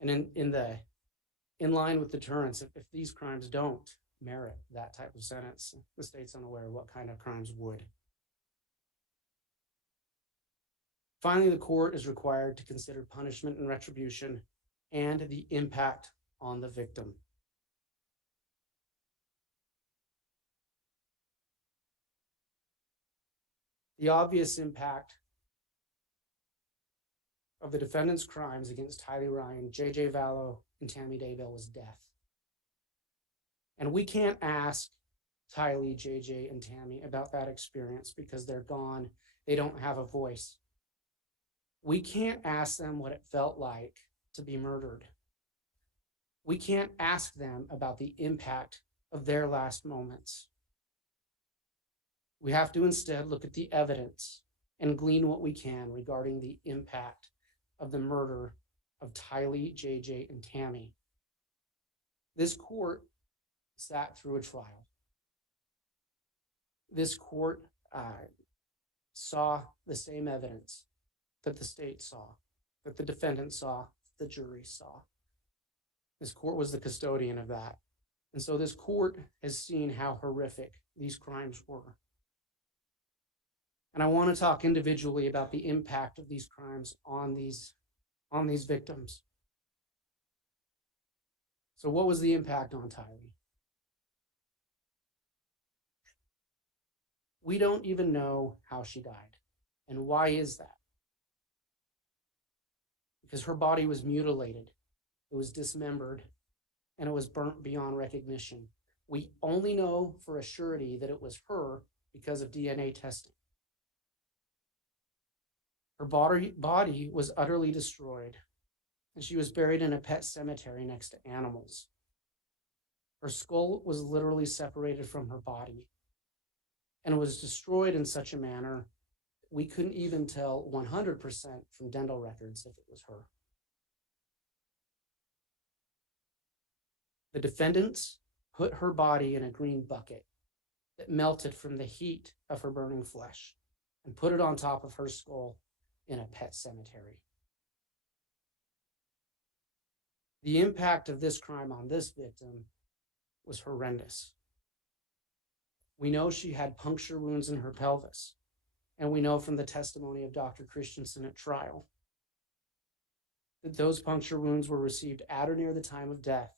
And in line with deterrence, if these crimes don't merit that type of sentence, the state's unaware of what kind of crimes would. Finally, the court is required to consider punishment and retribution and the impact on the victim. The obvious impact of the defendant's crimes against Tylee Ryan, J.J. Vallow, and Tammy Daybell was death. And we can't ask Tylee, J.J., and Tammy about that experience because they're gone. They don't have a voice. We can't ask them what it felt like to be murdered. We can't ask them about the impact of their last moments. We have to instead look at the evidence and glean what we can regarding the impact of the murder of Tylee, JJ, and Tammy. This court sat through a trial. This court saw the same evidence that the state saw, that the defendant saw, the jury saw. This court was the custodian of that. And so this court has seen how horrific these crimes were. And I want to talk individually about the impact of these crimes on these victims. So what was the impact on Tylee? We don't even know how she died. And why is that? Because her body was mutilated, it was dismembered, and it was burnt beyond recognition. We only know for a surety that it was her because of DNA testing. Her body was utterly destroyed, and she was buried in a pet cemetery next to animals. Her skull was literally separated from her body and was destroyed in such a manner we couldn't even tell 100% from dental records if it was her. The defendants put her body in a green bucket that melted from the heat of her burning flesh and put it on top of her skull in a pet cemetery. The impact of this crime on this victim was horrendous. We know she had puncture wounds in her pelvis, and we know from the testimony of Dr. Christensen at trial that those puncture wounds were received at or near the time of death,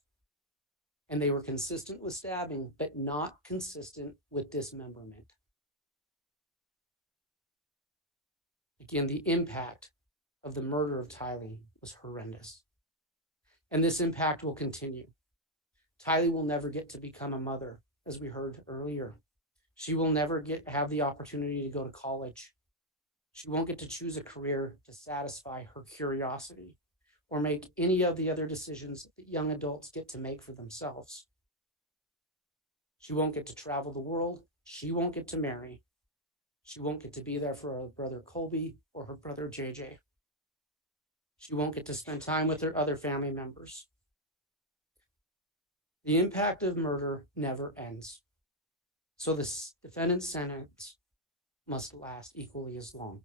and they were consistent with stabbing, but not consistent with dismemberment. Again, the impact of the murder of Tylee was horrendous. And this impact will continue. Tylee will never get to become a mother, as we heard earlier. She will never have the opportunity to go to college. She won't get to choose a career to satisfy her curiosity or make any of the other decisions that young adults get to make for themselves. She won't get to travel the world. She won't get to marry. She won't get to be there for her brother Colby or her brother JJ. She won't get to spend time with her other family members. The impact of murder never ends. So the defendant's sentence must last equally as long.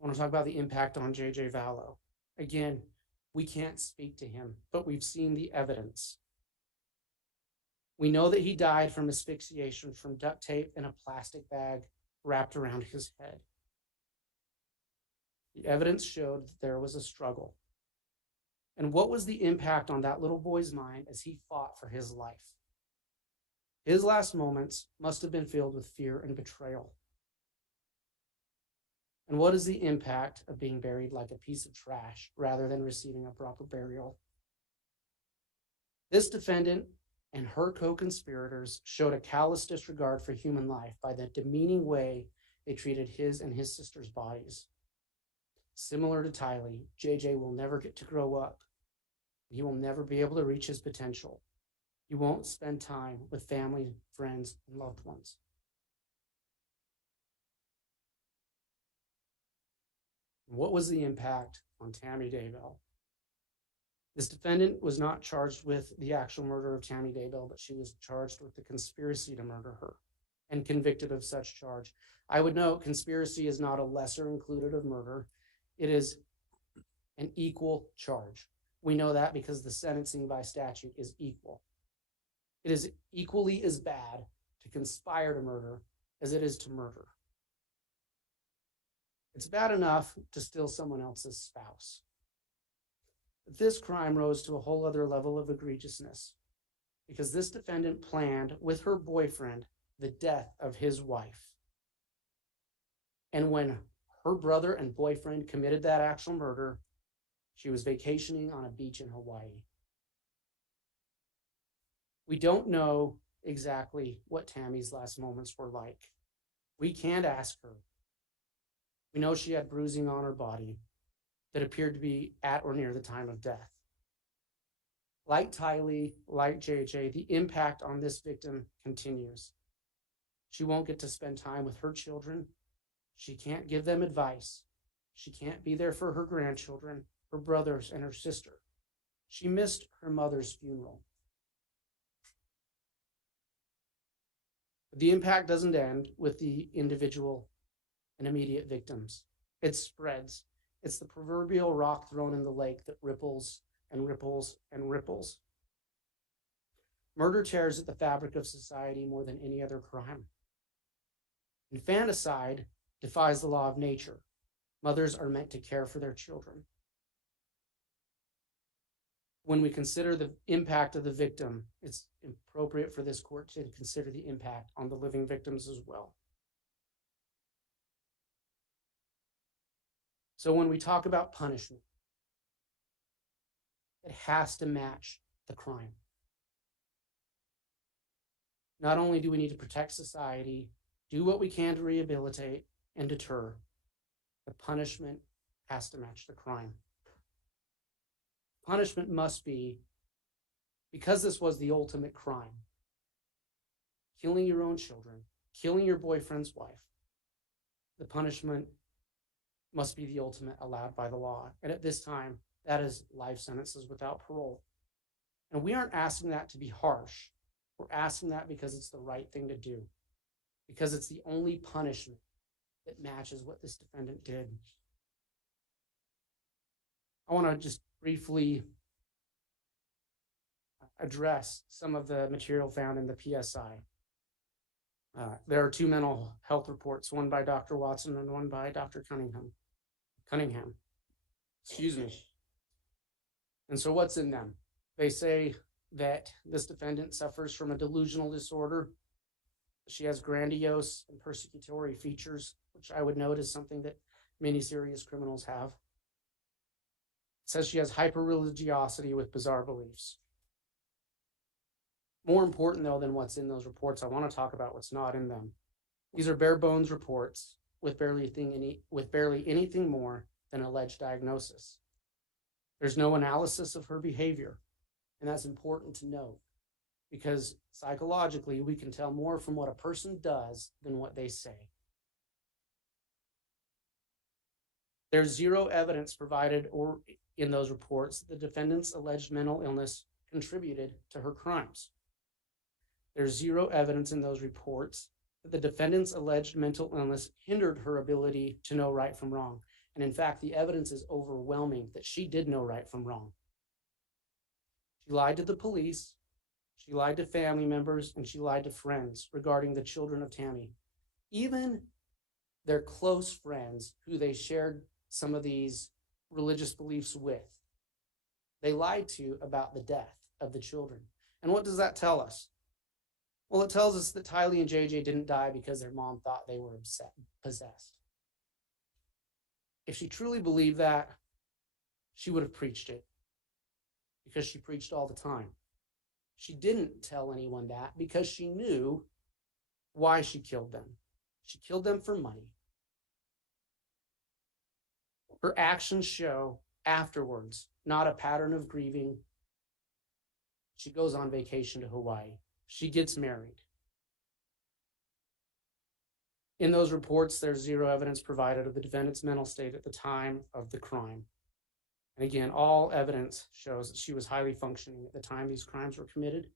I want to talk about the impact on JJ Vallow. Again, we can't speak to him, but we've seen the evidence. We know that he died from asphyxiation from duct tape in a plastic bag wrapped around his head. The evidence showed that there was a struggle. And what was the impact on that little boy's mind as he fought for his life? His last moments must have been filled with fear and betrayal. And what is the impact of being buried like a piece of trash rather than receiving a proper burial? This defendant and her co-conspirators showed a callous disregard for human life by the demeaning way they treated his and his sister's bodies. Similar to Tylee, JJ will never get to grow up. He will never be able to reach his potential. He won't spend time with family, friends, and loved ones. What was the impact on Tammy Daybell? This defendant was not charged with the actual murder of Tammy Daybell, but she was charged with the conspiracy to murder her and convicted of such charge. I would note conspiracy is not a lesser included of murder. It is an equal charge. We know that because the sentencing by statute is equal. It is equally as bad to conspire to murder as it is to murder. It's bad enough to steal someone else's spouse. But this crime rose to a whole other level of egregiousness because this defendant planned with her boyfriend the death of his wife. And when her brother and boyfriend committed that actual murder, she was vacationing on a beach in Hawaii. We don't know exactly what Tammy's last moments were like. We can't ask her. We know she had bruising on her body that appeared to be at or near the time of death. Like Tylee, like JJ, the impact on this victim continues. She won't get to spend time with her children. She can't give them advice. She can't be there for her grandchildren, her brothers, and her sister. She missed her mother's funeral. The impact doesn't end with the individual and immediate victims. It spreads. It's the proverbial rock thrown in the lake that ripples and ripples and ripples. Murder tears at the fabric of society more than any other crime. Infanticide defies the law of nature. Mothers are meant to care for their children. When we consider the impact of the victim, it's appropriate for this court to consider the impact on the living victims as well. So when we talk about punishment, it has to match the crime. Not only do we need to protect society, do what we can to rehabilitate and deter, the punishment has to match the crime. Punishment must be, because this was the ultimate crime, killing your own children, killing your boyfriend's wife, the punishment must be the ultimate allowed by the law. And at this time, that is life sentences without parole. And we aren't asking that to be harsh. We're asking that because it's the right thing to do, because it's the only punishment that matches what this defendant did. I want to just briefly address some of the material found in the PSI. There are 2 mental health reports, one by Dr. Watson and one by Dr. Cunningham. Excuse me. And so what's in them? They say that this defendant suffers from a delusional disorder. She has grandiose and persecutory features, which I would note is something that many serious criminals have. It says she has hyper-religiosity with bizarre beliefs. More important, though, than what's in those reports, I want to talk about what's not in them. These are bare bones reports with barely anything more than alleged diagnosis. There's no analysis of her behavior, and that's important to note, because psychologically, we can tell more from what a person does than what they say. There's zero evidence provided or in those reports that the defendant's alleged mental illness contributed to her crimes. There's zero evidence in those reports that the defendant's alleged mental illness hindered her ability to know right from wrong. And in fact, the evidence is overwhelming that she did know right from wrong. She lied to the police, she lied to family members, and she lied to friends regarding the children of Tammy. Even their close friends who they shared some of these religious beliefs with, they lied to about the death of the children. And what does that tell us? Well, it tells us that Tylee and JJ didn't die because their mom thought they were possessed. If she truly believed that, she would have preached it, because she preached all the time. She didn't tell anyone that because she knew why she killed them. She killed them for money. Her actions show afterwards not a pattern of grieving. She goes on vacation to Hawaii. She gets married. In those reports, there's zero evidence provided of the defendant's mental state at the time of the crime. And again, all evidence shows that she was highly functioning at the time these crimes were committed.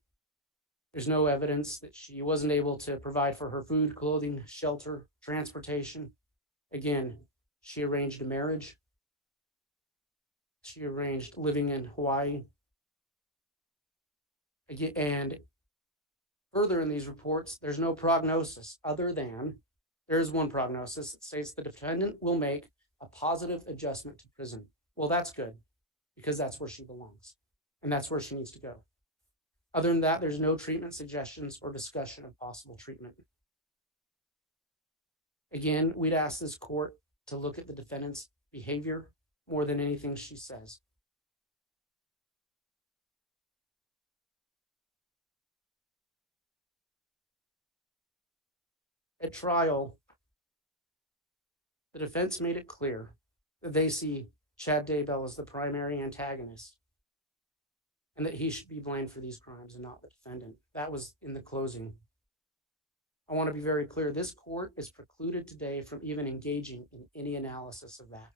There's no evidence that she wasn't able to provide for her food, clothing, shelter, transportation. Again, she arranged a marriage. She arranged living in Hawaii. Again, and further in these reports, there's no prognosis other than there is one prognosis that states the defendant will make a positive adjustment to prison. Well, that's good, because that's where she belongs, and that's where she needs to go. Other than that, there's no treatment suggestions or discussion of possible treatment. Again, we'd ask this court to look at the defendant's behavior more than anything she says. At trial, the defense made it clear that they see Chad Daybell as the primary antagonist, and that he should be blamed for these crimes and not the defendant. That was in the closing. I want to be very clear. This court is precluded today from even engaging in any analysis of that.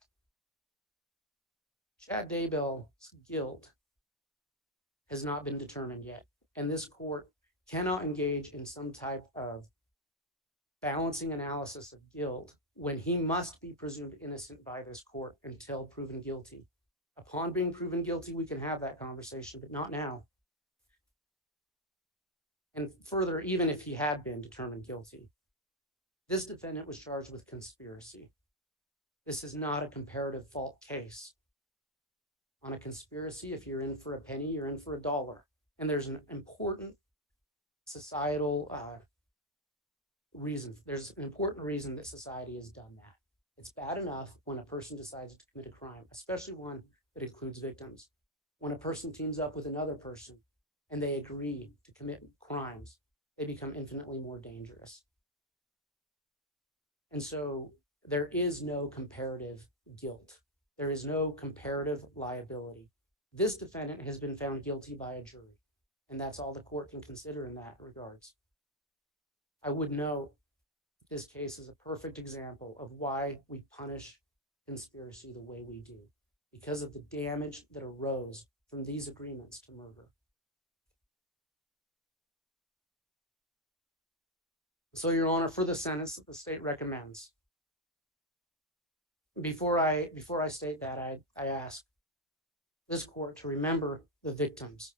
Chad Daybell's guilt has not been determined yet. And this court cannot engage in some type of balancing analysis of guilt when he must be presumed innocent by this court until proven guilty. Upon being proven guilty, we can have that conversation, but not now. And further, even if he had been determined guilty, this defendant was charged with conspiracy. This is not a comparative fault case. On a conspiracy, if you're in for a penny, you're in for a dollar. And there's an important societal reason. There's an important reason that society has done that. It's bad enough when a person decides to commit a crime, especially one that includes victims. When a person teams up with another person and they agree to commit crimes, they become infinitely more dangerous. And so there is no comparative guilt. There is no comparative liability. This defendant has been found guilty by a jury, and that's all the court can consider in that regards. I would note this case is a perfect example of why we punish conspiracy the way we do, because of the damage that arose from these agreements to murder. So, Your Honor, for the sentence that the state recommends, before I state that, I ask this court to remember the victims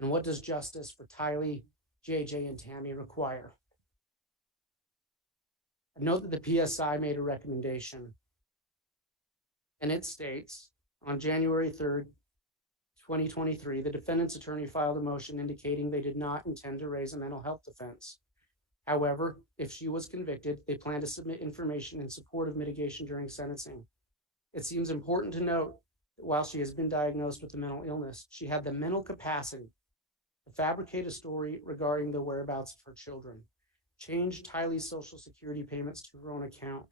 and what does justice for Tylee, JJ, and Tammy require. I note that the PSI made a recommendation, and it states, on January 3rd, 2023, the defendant's attorney filed a motion indicating they did not intend to raise a mental health defense. However, if she was convicted, they plan to submit information in support of mitigation during sentencing. It seems important to note that while she has been diagnosed with a mental illness, she had the mental capacity to fabricate a story regarding the whereabouts of her children, change Tylee's Social Security payments to her own account,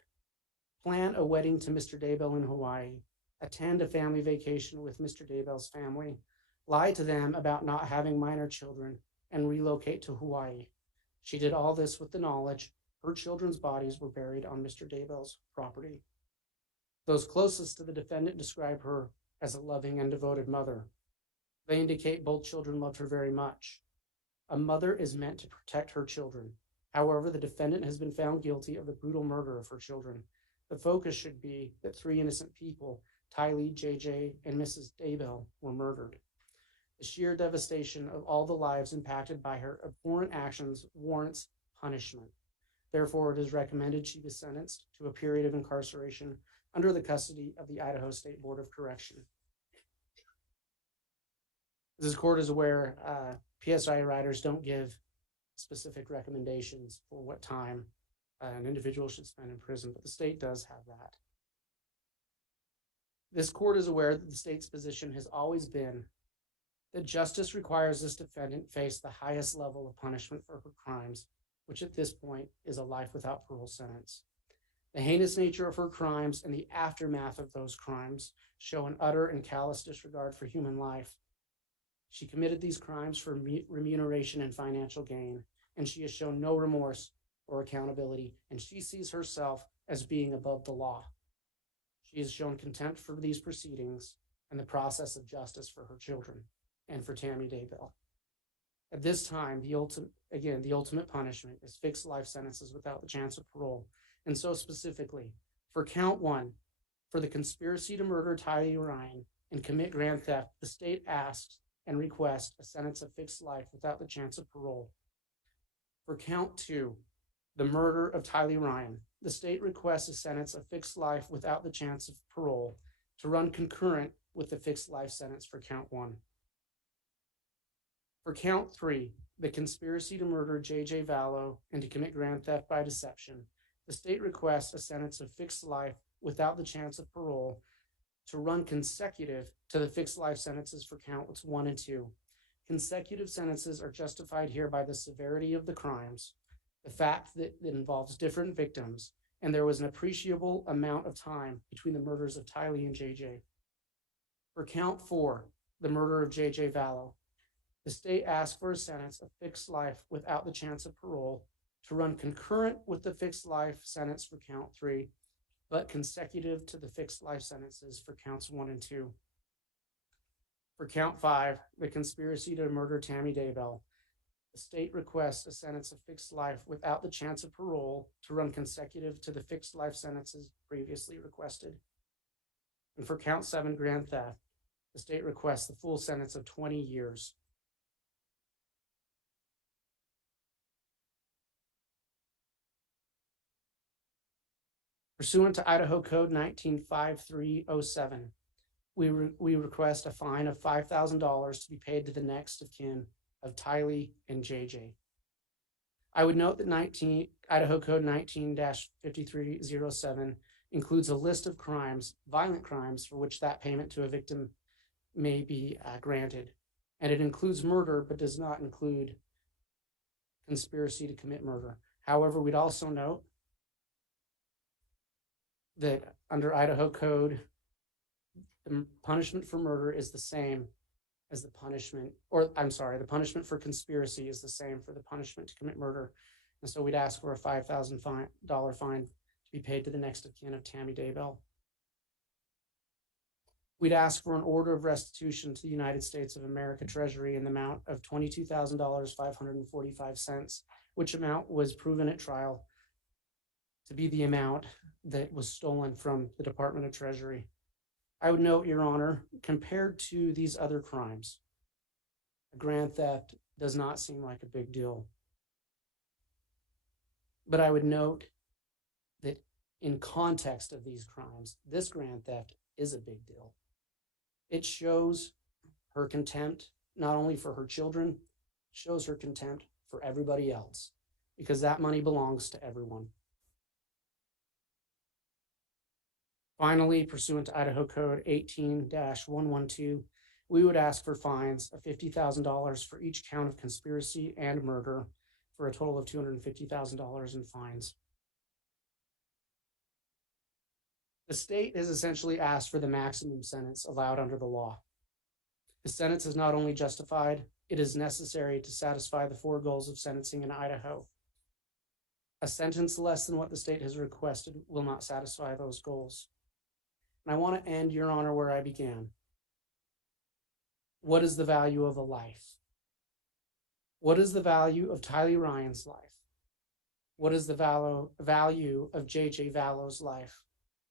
plan a wedding to Mr. Daybell in Hawaii, attend a family vacation with Mr. Daybell's family, lie to them about not having minor children, and relocate to Hawaii. She did all this with the knowledge her children's bodies were buried on Mr. Daybell's property. Those closest to the defendant describe her as a loving and devoted mother. They indicate both children loved her very much. A mother is meant to protect her children. However, the defendant has been found guilty of the brutal murder of her children. The focus should be that 3 innocent people, Tylee, JJ, and Mrs. Daybell, were murdered. The sheer devastation of all the lives impacted by her abhorrent actions warrants punishment. Therefore, it is recommended she be sentenced to a period of incarceration under the custody of the Idaho State Board of Correction. As this court is aware, PSI writers don't give specific recommendations for what time an individual should spend in prison, but the state does have that. This court is aware that the state's position has always been that justice requires this defendant face the highest level of punishment for her crimes, which at this point is a life without parole sentence. The heinous nature of her crimes and the aftermath of those crimes show an utter and callous disregard for human life. She committed these crimes for remuneration and financial gain, and she has shown no remorse or accountability, and she sees herself as being above the law. She has shown contempt for these proceedings and the process of justice for her children and for Tammy Daybell. At this time, the ultimate punishment is fixed life sentences without the chance of parole. And so specifically, for count 1, for the conspiracy to murder Tylee Ryan and commit grand theft, the state asks and requests a sentence of fixed life without the chance of parole. For count 2, the murder of Tylee Ryan, the state requests a sentence of fixed life without the chance of parole to run concurrent with the fixed life sentence for count 1. For count 3, the conspiracy to murder JJ Vallow and to commit grand theft by deception, the state requests a sentence of fixed life without the chance of parole to run consecutive to the fixed life sentences for counts 1 and 2. Consecutive sentences are justified here by the severity of the crimes, the fact that it involves different victims, and there was an appreciable amount of time between the murders of Tylee and JJ. For count 4, the murder of JJ Vallow, the state asks for a sentence of fixed life without the chance of parole to run concurrent with the fixed life sentence for count 3, but consecutive to the fixed life sentences for counts 1 and 2. For count 5, the conspiracy to murder Tammy Daybell, the state requests a sentence of fixed life without the chance of parole to run consecutive to the fixed life sentences previously requested. And for count 7, grand theft, the state requests the full sentence of 20 years. Pursuant to Idaho Code 195307, we request a fine of $5,000 to be paid to the next of kin of Tylee and JJ. I would note that Idaho Code 19-5307 includes a list of crimes, violent crimes, for which that payment to a victim may be granted. And it includes murder, but does not include conspiracy to commit murder. However, we'd also note that under Idaho Code, the punishment for murder is the same as the punishment, the punishment for conspiracy is the same for the punishment to commit murder. And so we'd ask for a $5,000 fine to be paid to the next of kin of Tammy Daybell. We'd ask for an order of restitution to the United States of America Treasury in the amount of $22,545, which amount was proven at trial to be the amount that was stolen from the Department of Treasury. I would note, Your Honor, compared to these other crimes, a grand theft does not seem like a big deal. But I would note that in context of these crimes, this grand theft is a big deal. It shows her contempt, not only for her children, shows her contempt for everybody else, because that money belongs to everyone. Finally, pursuant to Idaho Code 18-112, we would ask for fines of $50,000 for each count of conspiracy and murder, for a total of $250,000 in fines. The state has essentially asked for the maximum sentence allowed under the law. The sentence is not only justified, it is necessary to satisfy the 4 goals of sentencing in Idaho. A sentence less than what the state has requested will not satisfy those goals. And I want to end, Your Honor, where I began. What is the value of a life? What is the value of Tylee Ryan's life? What is the value of JJ Vallow's life?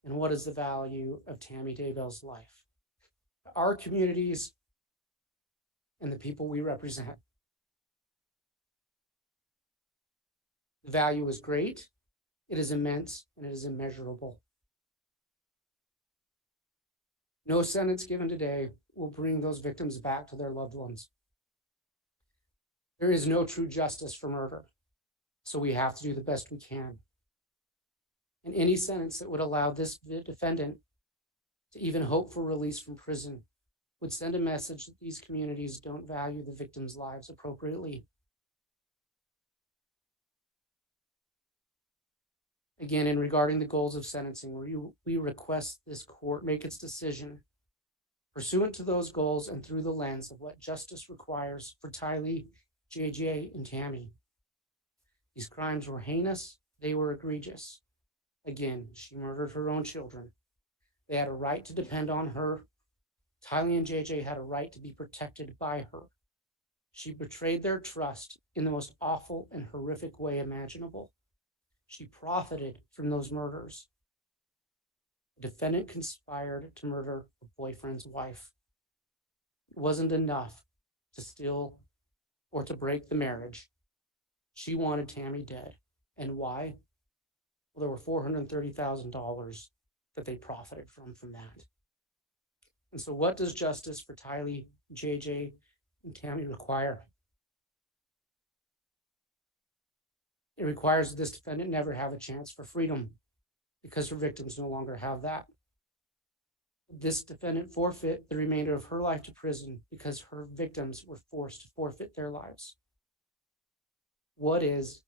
And what is the value of Tammy Daybell's life? Our communities and the people we represent. The value is great, it is immense, and it is immeasurable. No sentence given today will bring those victims back to their loved ones. There is no true justice for murder, so we have to do the best we can. And any sentence that would allow this defendant to even hope for release from prison would send a message that these communities don't value the victims' lives appropriately. Again, in regarding the goals of sentencing, we request this court make its decision pursuant to those goals and through the lens of what justice requires for Tylee, JJ, and Tammy. These crimes were heinous, they were egregious. Again, she murdered her own children. They had a right to depend on her. Tylee and JJ had a right to be protected by her. She betrayed their trust in the most awful and horrific way imaginable. She profited from those murders. The defendant conspired to murder her boyfriend's wife. It wasn't enough to steal or to break the marriage. She wanted Tammy dead. And why? Well, there were $430,000 that they profited from that. And so what does justice for Tylee, JJ, and Tammy require? It requires that this defendant never have a chance for freedom because her victims no longer have that. This defendant forfeit the remainder of her life to prison because her victims were forced to forfeit their lives. What is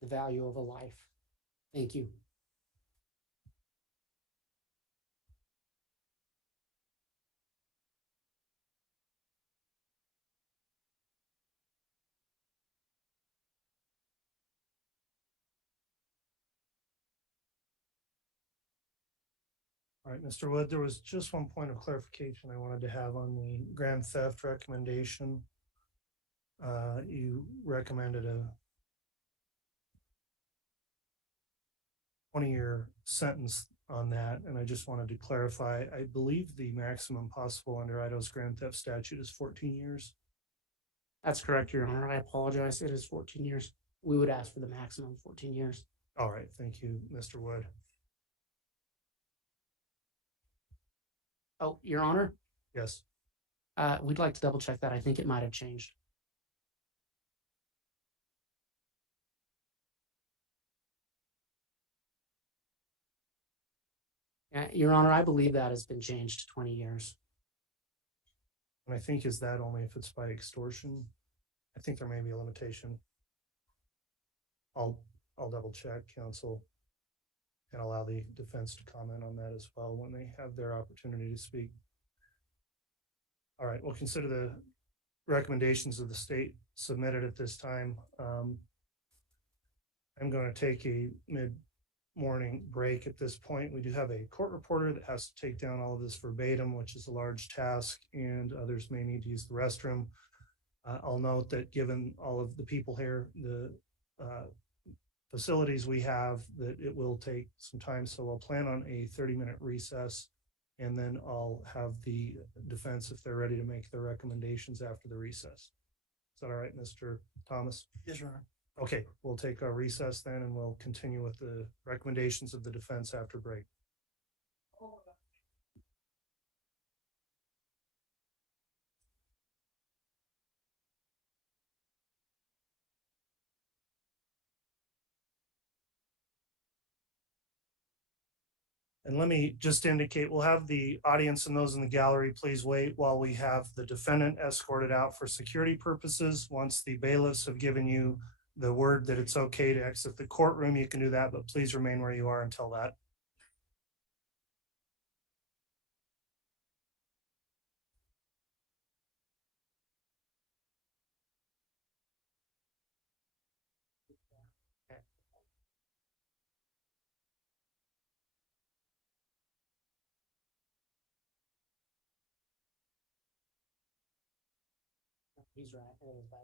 the value of a life? Thank you. All right, Mr. Wood, there was just one point of clarification I wanted to have on the grand theft recommendation. You recommended a 20-year sentence on that, and I just wanted to clarify, I believe the maximum possible under Idaho's grand theft statute is 14 years. That's correct, Your Honor. I apologize. It is 14 years. We would ask for the maximum 14 years. All right, thank you, Mr. Wood. Oh, Your Honor, Yes, we'd like to double check that. I think it might have changed. Your Honor, I believe that has been changed to 20 years. and I think is that only if it's by extortion? I think there may be a limitation. I'll double check, counsel, and allow the defense to comment on that as well when they have their opportunity to speak. All right, we'll consider the recommendations of the state submitted at this time. I'm going to take a mid-morning break at this point. We do have a court reporter that has to take down all of this verbatim, which is a large task, and others may need to use the restroom. I'll note that given all of the people here, the facilities we have, that it will take some time. So I'll plan on a 30-minute recess, and then I'll have the defense, if they're ready to make their recommendations after the recess. Is that all right, Mr. Thomas? Yes, Your Honor. Okay, we'll take our recess then, and we'll continue with the recommendations of the defense after break. And let me just indicate, we'll have the audience and those in the gallery, please wait while we have the defendant escorted out for security purposes. Once the bailiffs have given you the word that it's okay to exit the courtroom, you can do that, but please remain where you are until that. He's right. It is bad.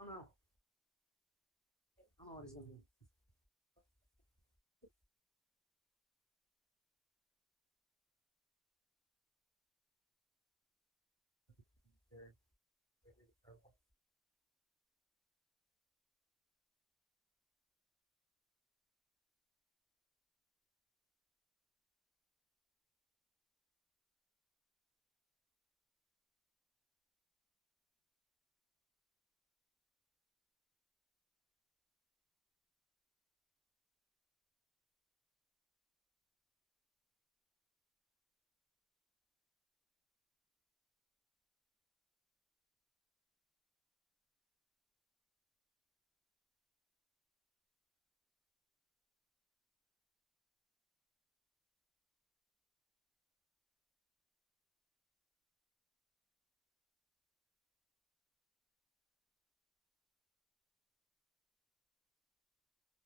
Oh no. I don't know what he's gonna do.